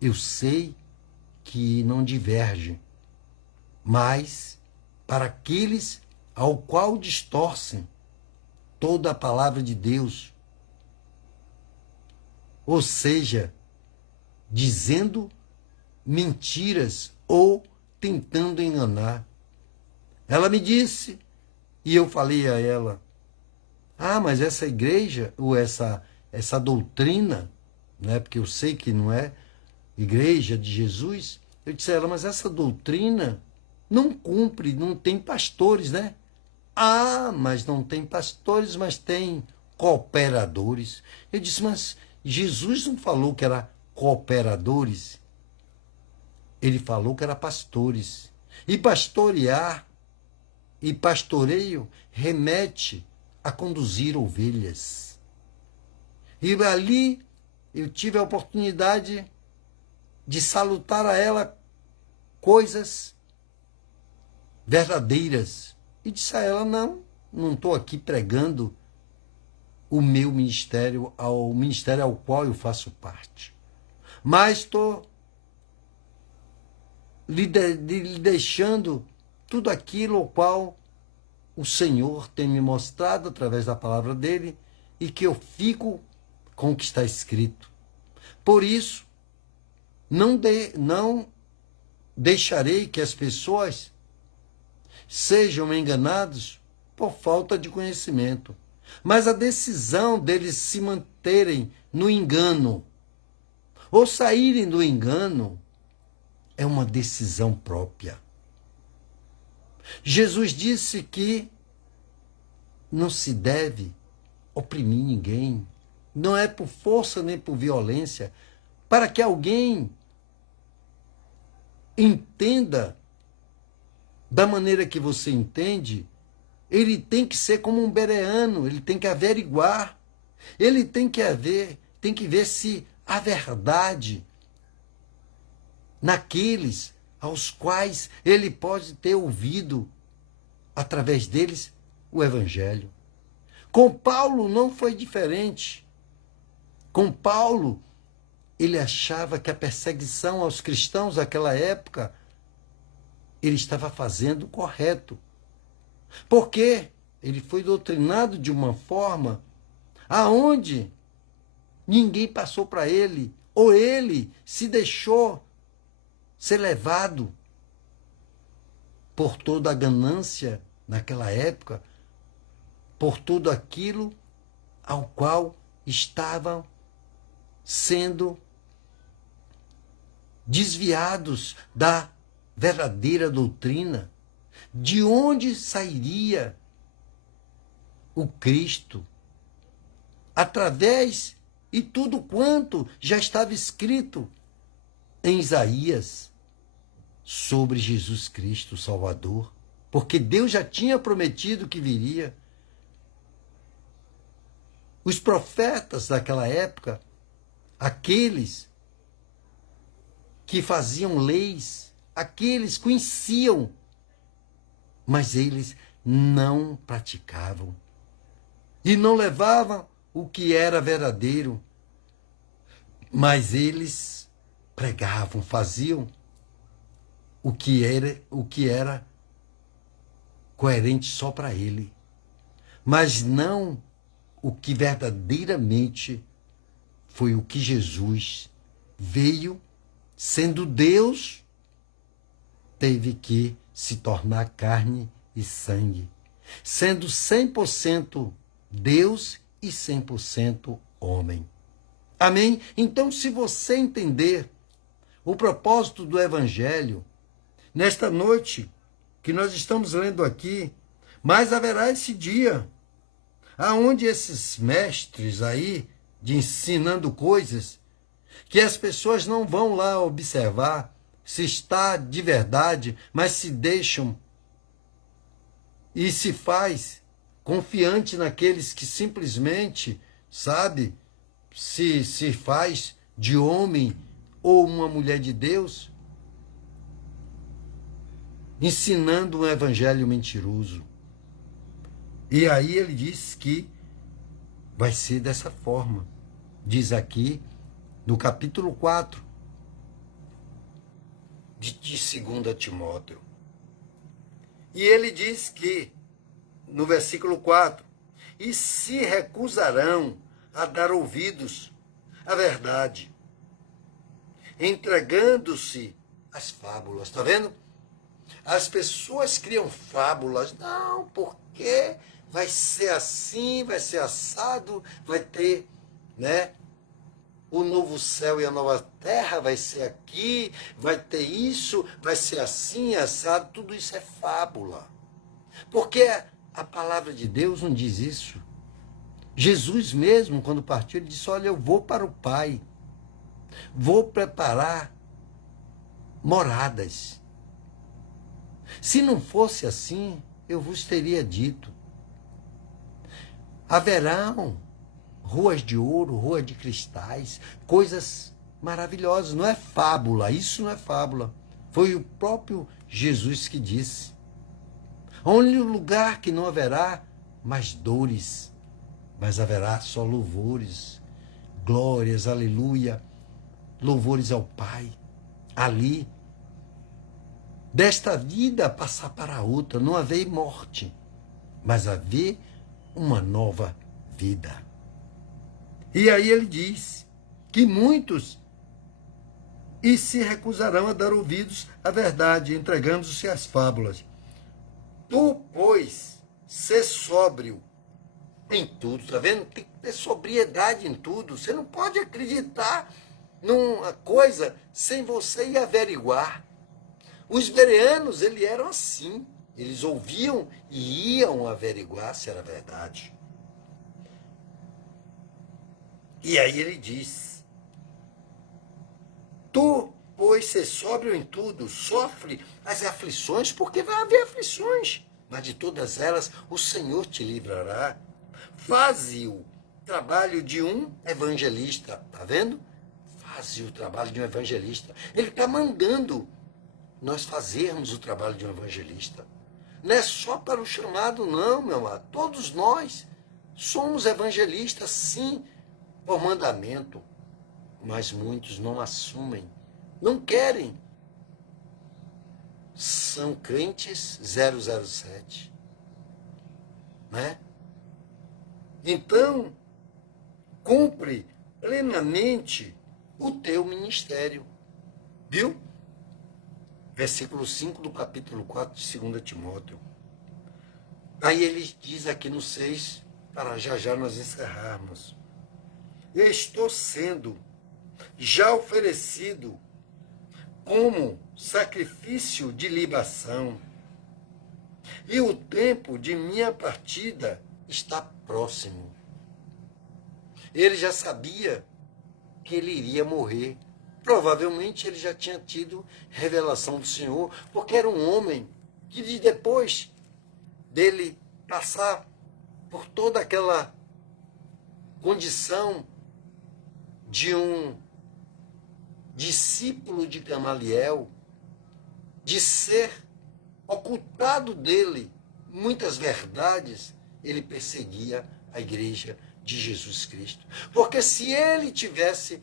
eu sei que não diverge, mas para aqueles ao qual distorcem toda a palavra de Deus, ou seja, dizendo mentiras ou tentando enganar. Ela me disse, e eu falei a ela, mas essa igreja, ou essa doutrina, né, porque eu sei que não é igreja de Jesus, eu disse a ela, mas essa doutrina não cumpre, não tem pastores, né? Mas não tem pastores, mas tem cooperadores. Eu disse, mas Jesus não falou que era cooperadores? Ele falou que era pastores. E pastorear e pastoreio remete a conduzir ovelhas. E ali eu tive a oportunidade de salutar a ela coisas verdadeiras. E disse a ela, não estou aqui pregando o meu ministério, ao ministério ao qual eu faço parte. Mas estou lhe deixando tudo aquilo ao qual o Senhor tem me mostrado através da palavra dele e que eu fico com o que está escrito. Por isso, não deixarei que as pessoas sejam enganados por falta de conhecimento. Mas a decisão deles se manterem no engano ou saírem do engano é uma decisão própria. Jesus disse que não se deve oprimir ninguém. Não é por força nem por violência. Para que alguém entenda da maneira que você entende, ele tem que ser como um bereano, ele tem que averiguar. Ele tem que ver se há verdade naqueles aos quais ele pode ter ouvido, através deles, o Evangelho. Com Paulo não foi diferente. Com Paulo, ele achava que a perseguição aos cristãos daquela época, ele estava fazendo o correto. Porque ele foi doutrinado de uma forma aonde ninguém passou para ele, ou ele se deixou ser levado por toda a ganância naquela época, por tudo aquilo ao qual estavam sendo desviados da verdadeira doutrina. De onde sairia o Cristo? Através e tudo quanto já estava escrito em Isaías sobre Jesus Cristo, o Salvador. Porque Deus já tinha prometido que viria. Os profetas daquela época, aqueles que faziam leis, aqueles conheciam, mas eles não praticavam. E não levavam o que era verdadeiro. Mas eles pregavam, faziam o que era coerente só para ele. Mas não o que verdadeiramente foi o que Jesus veio, sendo Deus, teve que se tornar carne e sangue, sendo 100% Deus e 100% homem. Amém? Então, se você entender o propósito do Evangelho, nesta noite que nós estamos lendo aqui, mas haverá esse dia, aonde esses mestres aí, de ensinando coisas, que as pessoas não vão lá observar se está de verdade, mas se deixam e se faz confiante naqueles que simplesmente, sabe, se faz de homem ou uma mulher de Deus, ensinando um evangelho mentiroso. E aí ele diz que vai ser dessa forma. Diz aqui no capítulo 4 de 2 Timóteo. E ele diz que, no versículo 4, e se recusarão a dar ouvidos à verdade, entregando-se às fábulas. Está vendo? As pessoas criam fábulas. Não, porque vai ser assim, vai ser assado, vai ter, né? O novo céu e a nova terra vai ser aqui, vai ter isso, vai ser assim, assado. Tudo isso é fábula. Porque a palavra de Deus não diz isso. Jesus mesmo, quando partiu, ele disse, olha, eu vou para o Pai. Vou preparar moradas. Se não fosse assim, eu vos teria dito. Haverão ruas de ouro, ruas de cristais, coisas maravilhosas. Não é fábula, isso não é fábula. Foi o próprio Jesus que disse. Onde lugar que não haverá mais dores, mas haverá só louvores, glórias, aleluia, louvores ao Pai. Ali, desta vida passar para a outra, não haver morte, mas haver uma nova vida. E aí ele diz que muitos e se recusarão a dar ouvidos à verdade, entregando-se às fábulas. Tu, pois, ser sóbrio em tudo, tá vendo? Tem que ter sobriedade em tudo. Você não pode acreditar numa coisa sem você ir averiguar. Os bereanos, eles eram assim. Eles ouviam e iam averiguar se era verdade. E aí ele diz: tu, pois, ser sóbrio em tudo, sofre as aflições, porque vai haver aflições, mas de todas elas o Senhor te livrará. Faze o trabalho de um evangelista, tá vendo? Faze o trabalho de um evangelista. Ele está mandando nós fazermos o trabalho de um evangelista. Não é só para o chamado, não, meu amado. Todos nós somos evangelistas, sim, por mandamento. Mas muitos não assumem, não querem. São crentes 007. Né? Então, cumpre plenamente o teu ministério. Viu? Versículo 5 do capítulo 4 de 2 Timóteo. Aí ele diz aqui no 6, para já nós encerrarmos: eu estou sendo já oferecido como sacrifício de libação, e o tempo de minha partida está próximo. Ele já sabia que ele iria morrer. Provavelmente ele já tinha tido revelação do Senhor, porque era um homem que depois dele passar por toda aquela condição de um discípulo de Gamaliel, de ser ocultado dele muitas verdades, ele perseguia a igreja de Jesus Cristo. Porque se ele tivesse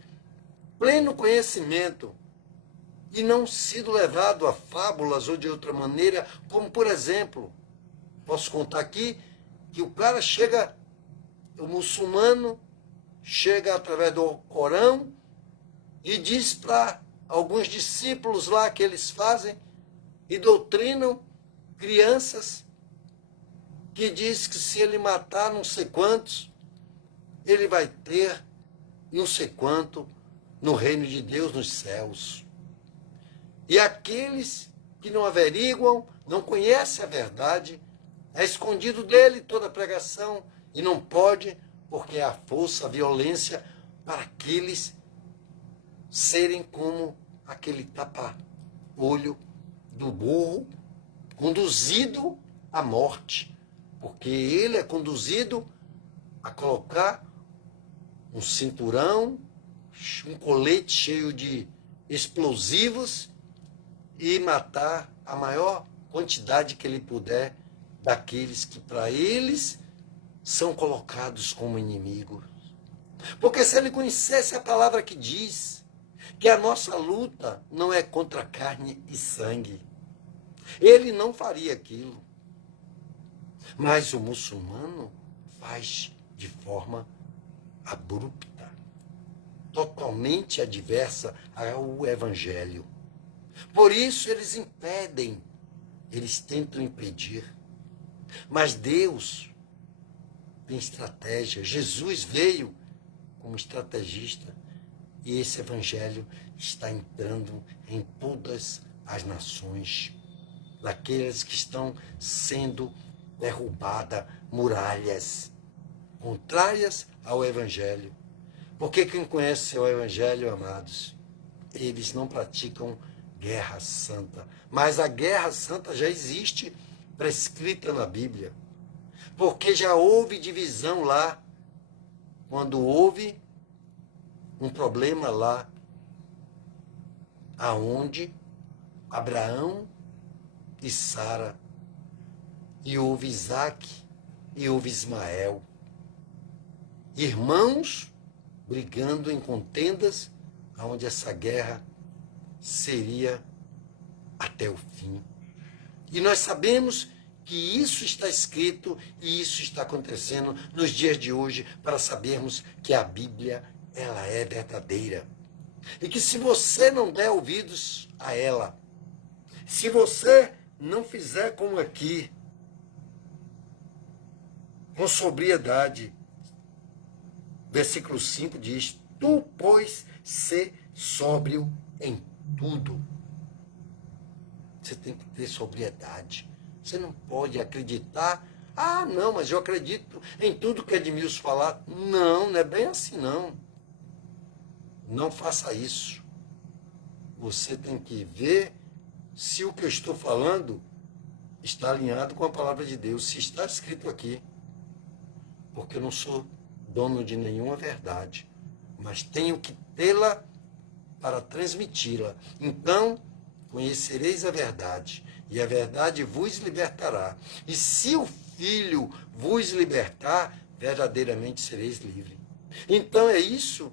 pleno conhecimento e não sido levado a fábulas ou de outra maneira, como por exemplo, posso contar aqui que o cara chega, o muçulmano chega através do Corão e diz para alguns discípulos lá que eles fazem e doutrinam crianças, que diz que se ele matar não sei quantos, ele vai ter não sei quanto no reino de Deus nos céus. E aqueles que não averiguam, não conhecem a verdade, é escondido dele toda a pregação e não pode, porque é a força, a violência para aqueles serem como aquele tapa-olho do burro conduzido à morte, porque ele é conduzido a colocar um cinturão, um colete cheio de explosivos e matar a maior quantidade que ele puder daqueles que para eles são colocados como inimigos. Porque se ele conhecesse a palavra que diz que a nossa luta não é contra carne e sangue, ele não faria aquilo. Mas o muçulmano faz de forma abrupta, totalmente adversa ao evangelho. Por isso eles impedem, eles tentam impedir. Mas Deus tem estratégia. Jesus veio como estrategista e esse evangelho está entrando em todas as nações, daqueles que estão sendo derrubadas muralhas contrárias ao evangelho. Porque quem conhece o evangelho, amados, eles não praticam guerra santa. Mas a guerra santa já existe prescrita na Bíblia. Porque já houve divisão lá, quando houve um problema lá, aonde Abraão e Sara, e houve Isaac, e houve Ismael, irmãos brigando em contendas, aonde essa guerra seria até o fim. E nós sabemos que isso está escrito e isso está acontecendo nos dias de hoje, para sabermos que a Bíblia, ela é verdadeira. E que se você não der ouvidos a ela, se você não fizer como aqui, com sobriedade, versículo 5 diz: tu, pois, sê sóbrio em tudo. Você tem que ter sobriedade. Você não pode acreditar. Ah, não, mas eu acredito em tudo que Edmilson falar. Não, não é bem assim, não. Não faça isso. Você tem que ver se o que eu estou falando está alinhado com a palavra de Deus, se está escrito aqui. Porque eu não sou dono de nenhuma verdade, mas tenho que tê-la para transmiti-la. Então, conhecereis a verdade, e a verdade vos libertará. E se o Filho vos libertar, verdadeiramente sereis livres. Então é isso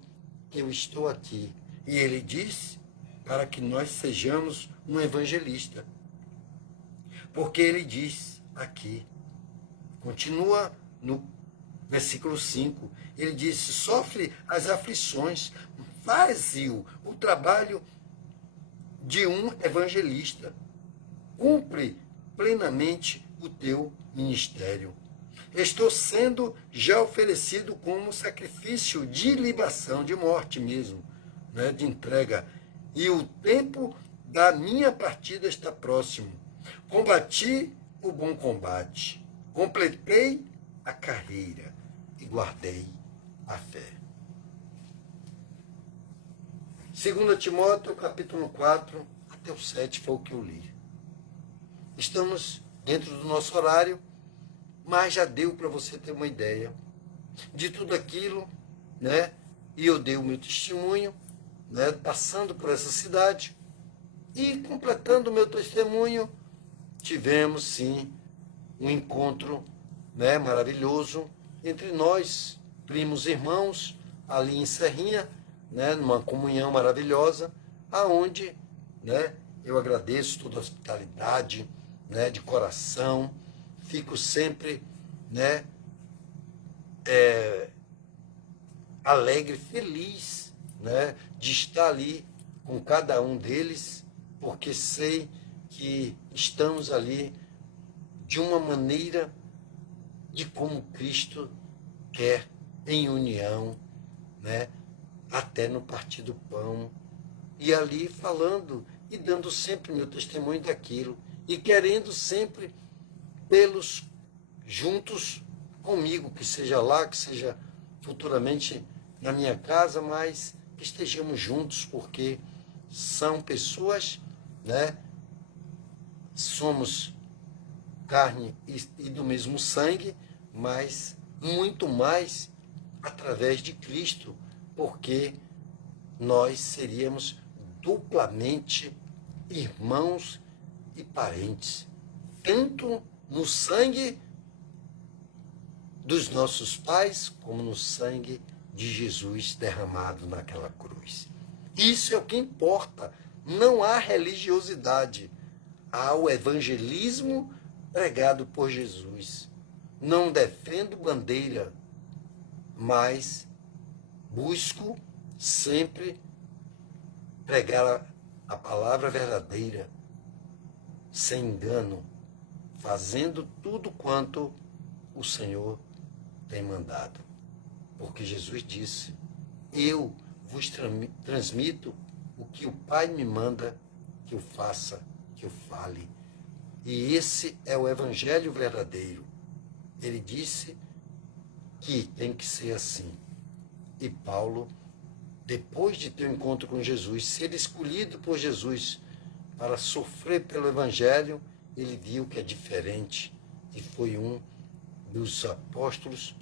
que eu estou aqui. E ele diz para que nós sejamos um evangelista. Porque ele diz aqui, continua no versículo 5, ele diz, sofre as aflições, faz o trabalho de um evangelista, cumpre plenamente o teu ministério. Estou sendo já oferecido como sacrifício de libação, de morte mesmo, né, de entrega. E o tempo da minha partida está próximo. Combati o bom combate, completei a carreira e guardei a fé. 2 Timóteo, capítulo 4, até o 7 foi o que eu li. Estamos dentro do nosso horário, mas já deu para você ter uma ideia de tudo aquilo, né? E eu dei o meu testemunho, né? Passando por essa cidade e completando o meu testemunho, tivemos sim um encontro, né, maravilhoso entre nós, primos e irmãos, ali em Serrinha, né, numa comunhão maravilhosa, aonde, né, eu agradeço toda a hospitalidade, né, de coração, fico sempre, né, alegre, feliz, né, de estar ali com cada um deles, porque sei que estamos ali de uma maneira de como Cristo quer, em união, né, até no partir do pão, e ali falando e dando sempre meu testemunho daquilo, e querendo sempre tê-los juntos comigo, que seja lá, que seja futuramente na minha casa, mas que estejamos juntos, porque são pessoas, né? Somos carne e do mesmo sangue, mas muito mais através de Cristo, porque nós seríamos duplamente irmãos e parentes, tanto no sangue dos nossos pais, como no sangue de Jesus derramado naquela cruz. Isso é o que importa. Não há religiosidade, há o evangelismo pregado por Jesus. Não defendo bandeira, mas busco sempre pregar a palavra verdadeira, sem engano, fazendo tudo quanto o Senhor tem mandado. Porque Jesus disse, eu vos transmito o que o Pai me manda que eu faça, que eu fale. E esse é o evangelho verdadeiro. Ele disse que tem que ser assim. E Paulo, depois de ter um encontro com Jesus, ser escolhido por Jesus para sofrer pelo evangelho, ele viu que é diferente e foi um dos apóstolos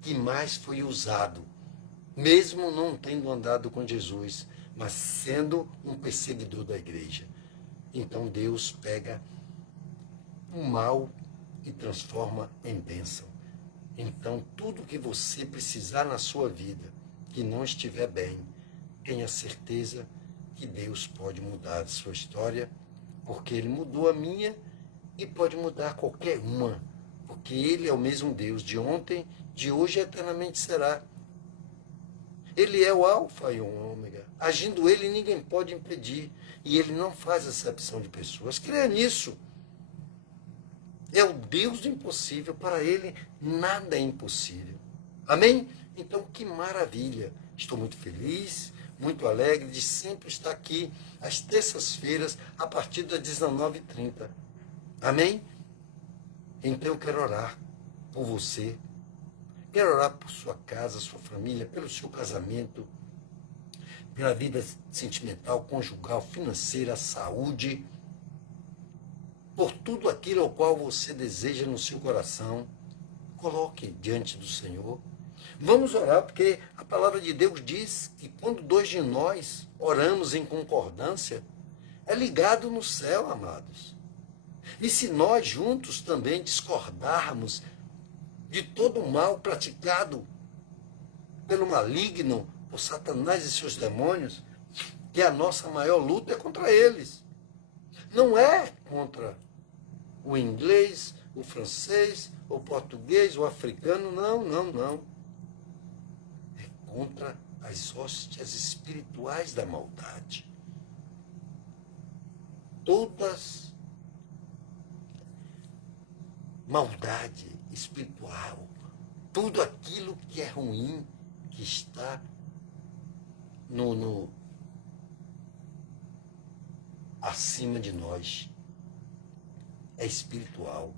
que mais foi usado, mesmo não tendo andado com Jesus, mas sendo um perseguidor da igreja. Então Deus pega o mal e transforma em bênção. Então tudo que você precisar na sua vida, que não estiver bem, tenha certeza que Deus pode mudar a sua história, porque Ele mudou a minha e pode mudar qualquer uma, porque Ele é o mesmo Deus de ontem, de hoje e eternamente será. Ele é o alfa e o ômega. Agindo Ele, ninguém pode impedir. E Ele não faz acepção de pessoas. Creia nisso. É o Deus do impossível. Para Ele, nada é impossível. Amém? Então, que maravilha. Estou muito feliz, muito alegre de sempre estar aqui às terças-feiras, a partir das 19h30. Amém? Então eu quero orar por você, quero orar por sua casa, sua família, pelo seu casamento, pela vida sentimental, conjugal, financeira, saúde, por tudo aquilo ao qual você deseja no seu coração. Coloque diante do Senhor. Vamos orar, porque a palavra de Deus diz que quando dois de nós oramos em concordância, é ligado no céu, amados. E se nós juntos também discordarmos de todo o mal praticado pelo maligno, por Satanás e seus demônios, que a nossa maior luta é contra eles. Não é contra o inglês, o francês, o português, o africano, não. É contra as hóstias espirituais da maldade. Todas maldade espiritual, tudo aquilo que é ruim, que está acima de nós, é espiritual.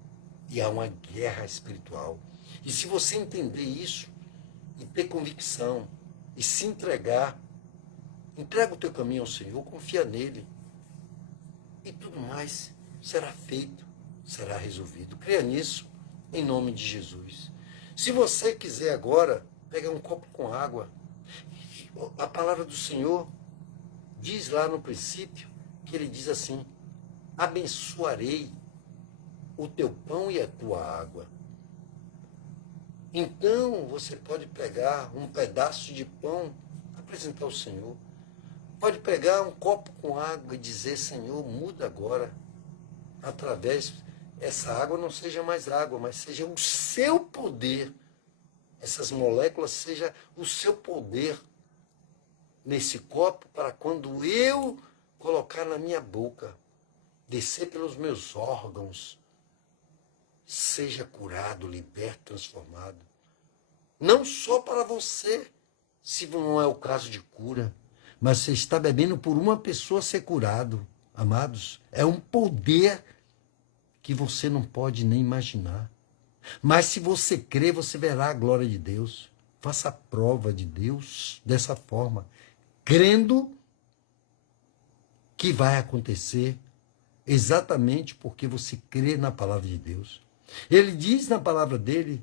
E há uma guerra espiritual. E se você entender isso, e ter convicção, e se entregar, entrega o teu caminho ao Senhor, confia nele, e tudo mais será feito, será resolvido. Creia nisso, em nome de Jesus. Se você quiser agora, pegar um copo com água. A palavra do Senhor diz lá no princípio, que ele diz assim: abençoarei o teu pão e a tua água. Então você pode pegar um pedaço de pão, apresentar ao Senhor. Pode pegar um copo com água e dizer: Senhor, muda agora. Através, essa água não seja mais água, mas seja o seu poder. Essas moléculas seja o seu poder nesse copo, para quando eu colocar na minha boca, descer pelos meus órgãos, seja curado, liberto, transformado. Não só para você, se não é o caso de cura, mas você está bebendo por uma pessoa ser curado. Amados, é um poder que você não pode nem imaginar. Mas se você crer, você verá a glória de Deus. Faça a prova de Deus dessa forma, crendo que vai acontecer exatamente porque você crê na palavra de Deus. Ele diz na palavra dele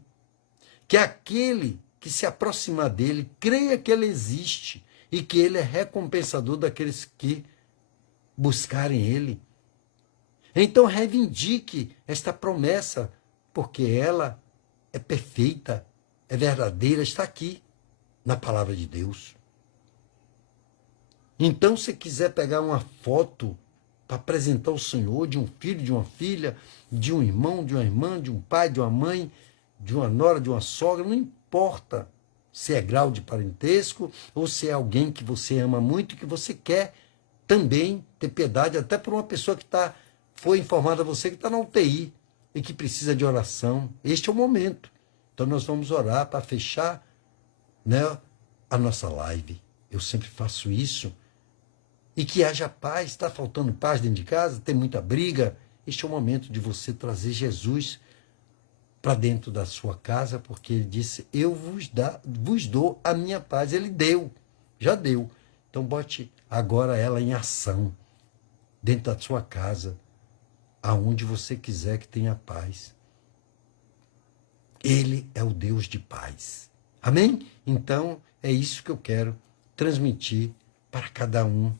que aquele que se aproximar dele, creia que ele existe e que ele é recompensador daqueles que buscarem ele. Então reivindique esta promessa, porque ela é perfeita, é verdadeira, está aqui na palavra de Deus. Então, se quiser pegar uma foto para apresentar ao Senhor de um filho, de uma filha, de um irmão, de uma irmã, de um pai, de uma mãe, de uma nora, de uma sogra, não importa se é grau de parentesco ou se é alguém que você ama muito e que você quer também ter piedade, até por uma pessoa que foi informada a você que está na UTI e que precisa de oração. Este é o momento. Então nós vamos orar para fechar, né, a nossa live. Eu sempre faço isso. E que haja paz. Está faltando paz dentro de casa? Tem muita briga? Este é o momento de você trazer Jesus para dentro da sua casa, porque ele disse: eu vos dou a minha paz. Ele deu, já deu. Então bote agora ela em ação, dentro da sua casa, aonde você quiser que tenha paz. Ele é o Deus de paz. Amém? Então, é isso que eu quero transmitir para cada um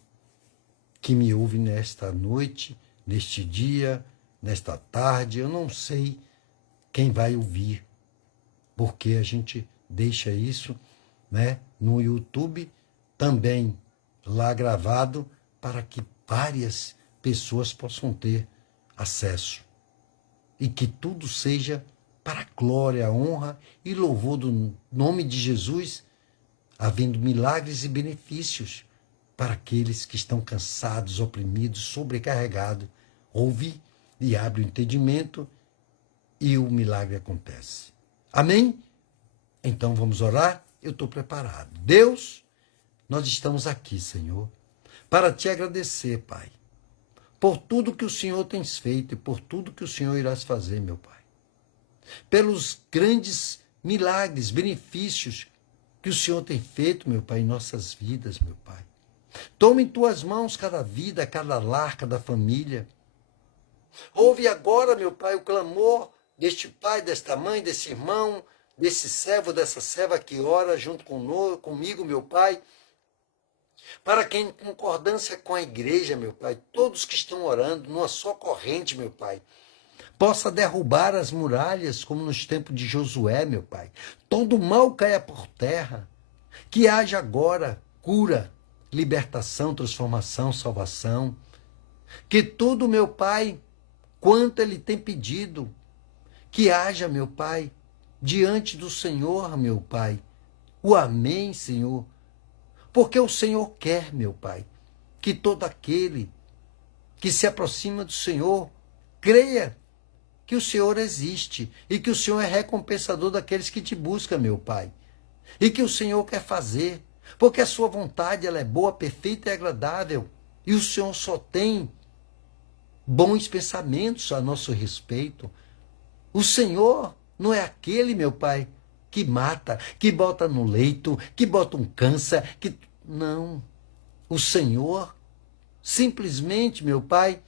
que me ouve nesta noite, neste dia, nesta tarde. Eu não sei quem vai ouvir, porque a gente deixa isso, né, no YouTube, também lá gravado, para que várias pessoas possam ter acesso. E que tudo seja para a glória, a honra e louvor do nome de Jesus, havendo milagres e benefícios para aqueles que estão cansados, oprimidos, sobrecarregados. Ouve e abre o entendimento e o milagre acontece. Amém? Então vamos orar? Eu estou preparado. Deus, nós estamos aqui, Senhor, para te agradecer, Pai, por tudo que o Senhor tens feito e por tudo que o Senhor irás fazer, meu Pai. pelos grandes milagres, benefícios que o Senhor tem feito, meu Pai, em nossas vidas, meu Pai. Toma em tuas mãos cada vida, cada lar, cada família. Ouve agora, meu Pai, o clamor deste pai, desta mãe, desse irmão, desse servo, dessa serva que ora junto comigo, meu Pai, para que em concordância com a igreja, meu Pai, todos que estão orando numa só corrente, meu Pai, possa derrubar as muralhas como nos tempos de Josué, meu Pai. Todo mal caia por terra, que haja agora cura, libertação, transformação, salvação, que tudo, meu Pai, quanto Ele tem pedido, que haja, meu Pai, diante do Senhor, meu Pai, o amém, Senhor, porque o Senhor quer, meu Pai, que todo aquele que se aproxima do Senhor creia que o Senhor existe e que o Senhor é recompensador daqueles que te buscam, meu Pai, e que o Senhor quer fazer, porque a sua vontade ela é boa, perfeita e agradável, e o Senhor só tem bons pensamentos a nosso respeito. O Senhor não é aquele, meu Pai, que mata, que bota no leito, que bota um câncer, que... Não. O Senhor, simplesmente, meu Pai,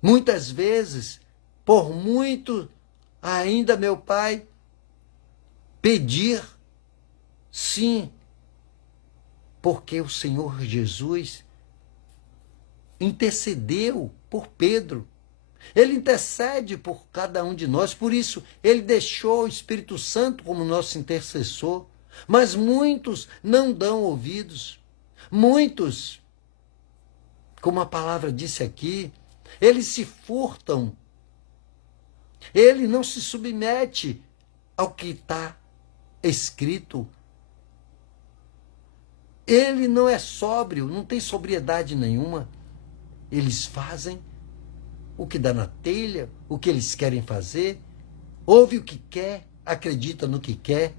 muitas vezes, por muito ainda, meu Pai, pedir, sim, porque o Senhor Jesus intercedeu por Pedro. Ele intercede por cada um de nós, por isso ele deixou o Espírito Santo como nosso intercessor. Mas muitos não dão ouvidos. Muitos, como a palavra disse aqui, eles se furtam. Ele não se submete ao que está escrito. Ele não é sóbrio, não tem sobriedade nenhuma. Eles fazem o que dá na telha, o que eles querem fazer, ouve o que quer, acredita no que quer,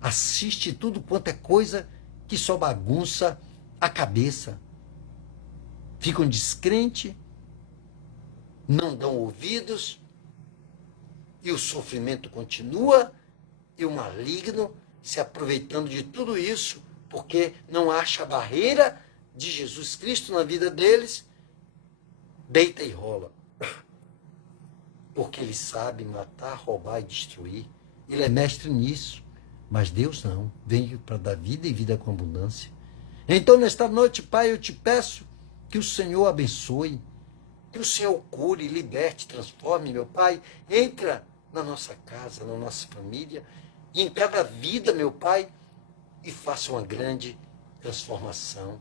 assiste tudo quanto é coisa que só bagunça a cabeça. Ficam descrentes, não dão ouvidos, e o sofrimento continua, e o maligno se aproveitando de tudo isso, porque não acha a barreira de Jesus Cristo na vida deles, deita e rola. Porque ele sabe matar, roubar e destruir. Ele é mestre nisso. Mas Deus não. Veio para dar vida e vida com abundância. Então, nesta noite, Pai, eu te peço que o Senhor abençoe, que o Senhor cure, liberte, transforme, meu Pai. Entra na nossa casa, na nossa família, e em cada vida, meu Pai, e faça uma grande transformação.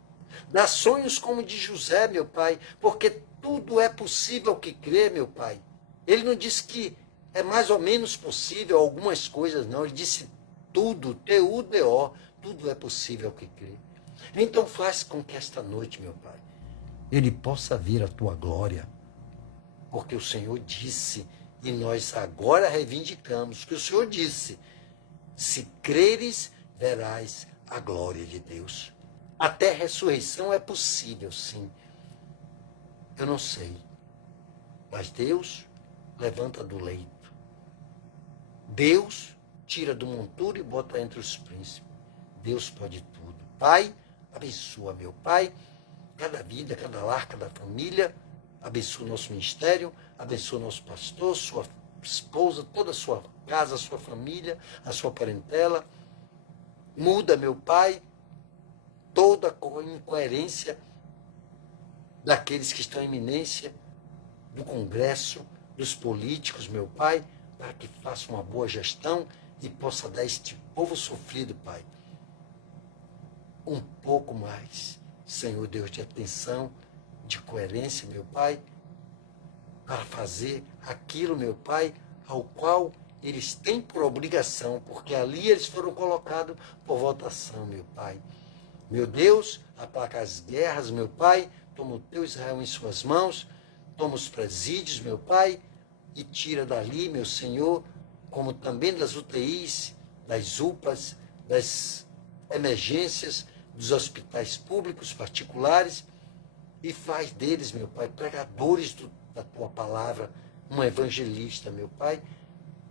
Dá sonhos como de José, meu Pai, porque tudo é possível que crê, meu Pai. Ele não disse que é mais ou menos possível algumas coisas, não. Ele disse tudo, T-U-D-O, tudo é possível que crê. Então faz com que esta noite, meu Pai, ele possa ver a tua glória. Porque o Senhor disse, e nós agora reivindicamos, que o Senhor disse, se creres, verás a glória de Deus. Até ressurreição é possível, sim. Eu não sei, mas Deus levanta do leito. Deus tira do monturo e bota entre os príncipes. Deus pode tudo. Pai, abençoa, meu Pai, cada vida, cada lar, cada família. Abençoa o nosso ministério, abençoa o nosso pastor, sua esposa, toda a sua casa, a sua família, a sua parentela. Muda, meu Pai, toda a incoerência daqueles que estão em iminência do Congresso, dos políticos, meu Pai, para que faça uma boa gestão e possa dar a este povo sofrido, Pai, um pouco mais, Senhor Deus, de atenção, de coerência, meu Pai, para fazer aquilo, meu Pai, ao qual eles têm por obrigação, porque ali eles foram colocados por votação, meu Pai. Meu Deus, aplaca as guerras, meu Pai, toma o teu Israel em suas mãos, toma os presídios, meu Pai, e tira dali, meu Senhor, como também das UTIs, das UPAs, das emergências, dos hospitais públicos, particulares, e faz deles, meu Pai, pregadores da tua palavra, um evangelista, meu Pai,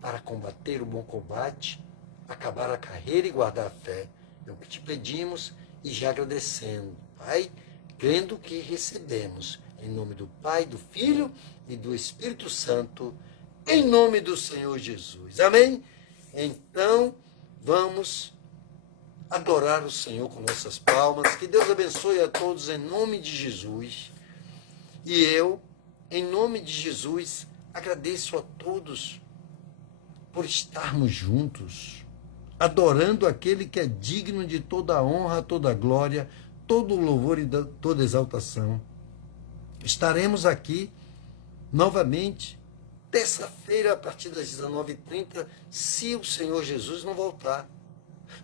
para combater o bom combate, acabar a carreira e guardar a fé. É o que te pedimos e já agradecendo, Pai, crendo que recebemos. Em nome do Pai, do Filho e do Espírito Santo, em nome do Senhor Jesus. Amém? Então, vamos adorar o Senhor com nossas palmas. Que Deus abençoe a todos em nome de Jesus. E eu, em nome de Jesus, agradeço a todos por estarmos juntos, adorando aquele que é digno de toda a honra, toda a glória, todo o louvor e toda a exaltação. Estaremos aqui novamente, terça-feira, a partir das 19h30, se o Senhor Jesus não voltar.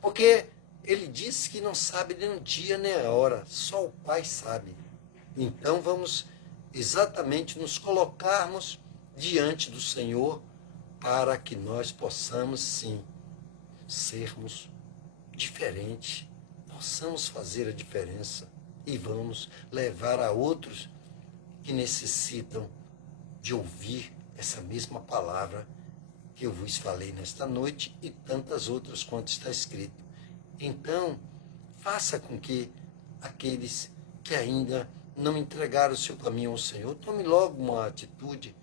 Porque ele disse que não sabe nem o dia nem a hora, só o Pai sabe. Então vamos exatamente nos colocarmos diante do Senhor para que nós possamos, sim, sermos diferentes, possamos fazer a diferença e vamos levar a outros que necessitam de ouvir essa mesma palavra que eu vos falei nesta noite e tantas outras quanto está escrito. Então, faça com que aqueles que ainda não entregaram o seu caminho ao Senhor, tome logo uma atitude.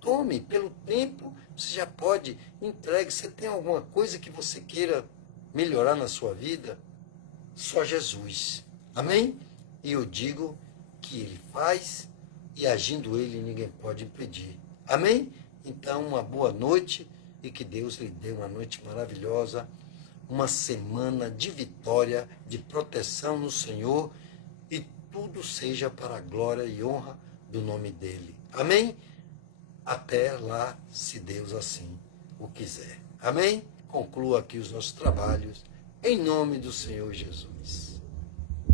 Tome, pelo tempo, você já pode, entregue. Você tem alguma coisa que você queira melhorar na sua vida? Só Jesus. Amém? E eu digo que Ele faz e agindo Ele ninguém pode impedir. Amém? Então, uma boa noite e que Deus lhe dê uma noite maravilhosa, uma semana de vitória, de proteção no Senhor e tudo seja para a glória e honra do nome dEle. Amém? Até lá, se Deus assim o quiser. Amém? Concluo aqui os nossos trabalhos, em nome do Senhor Jesus.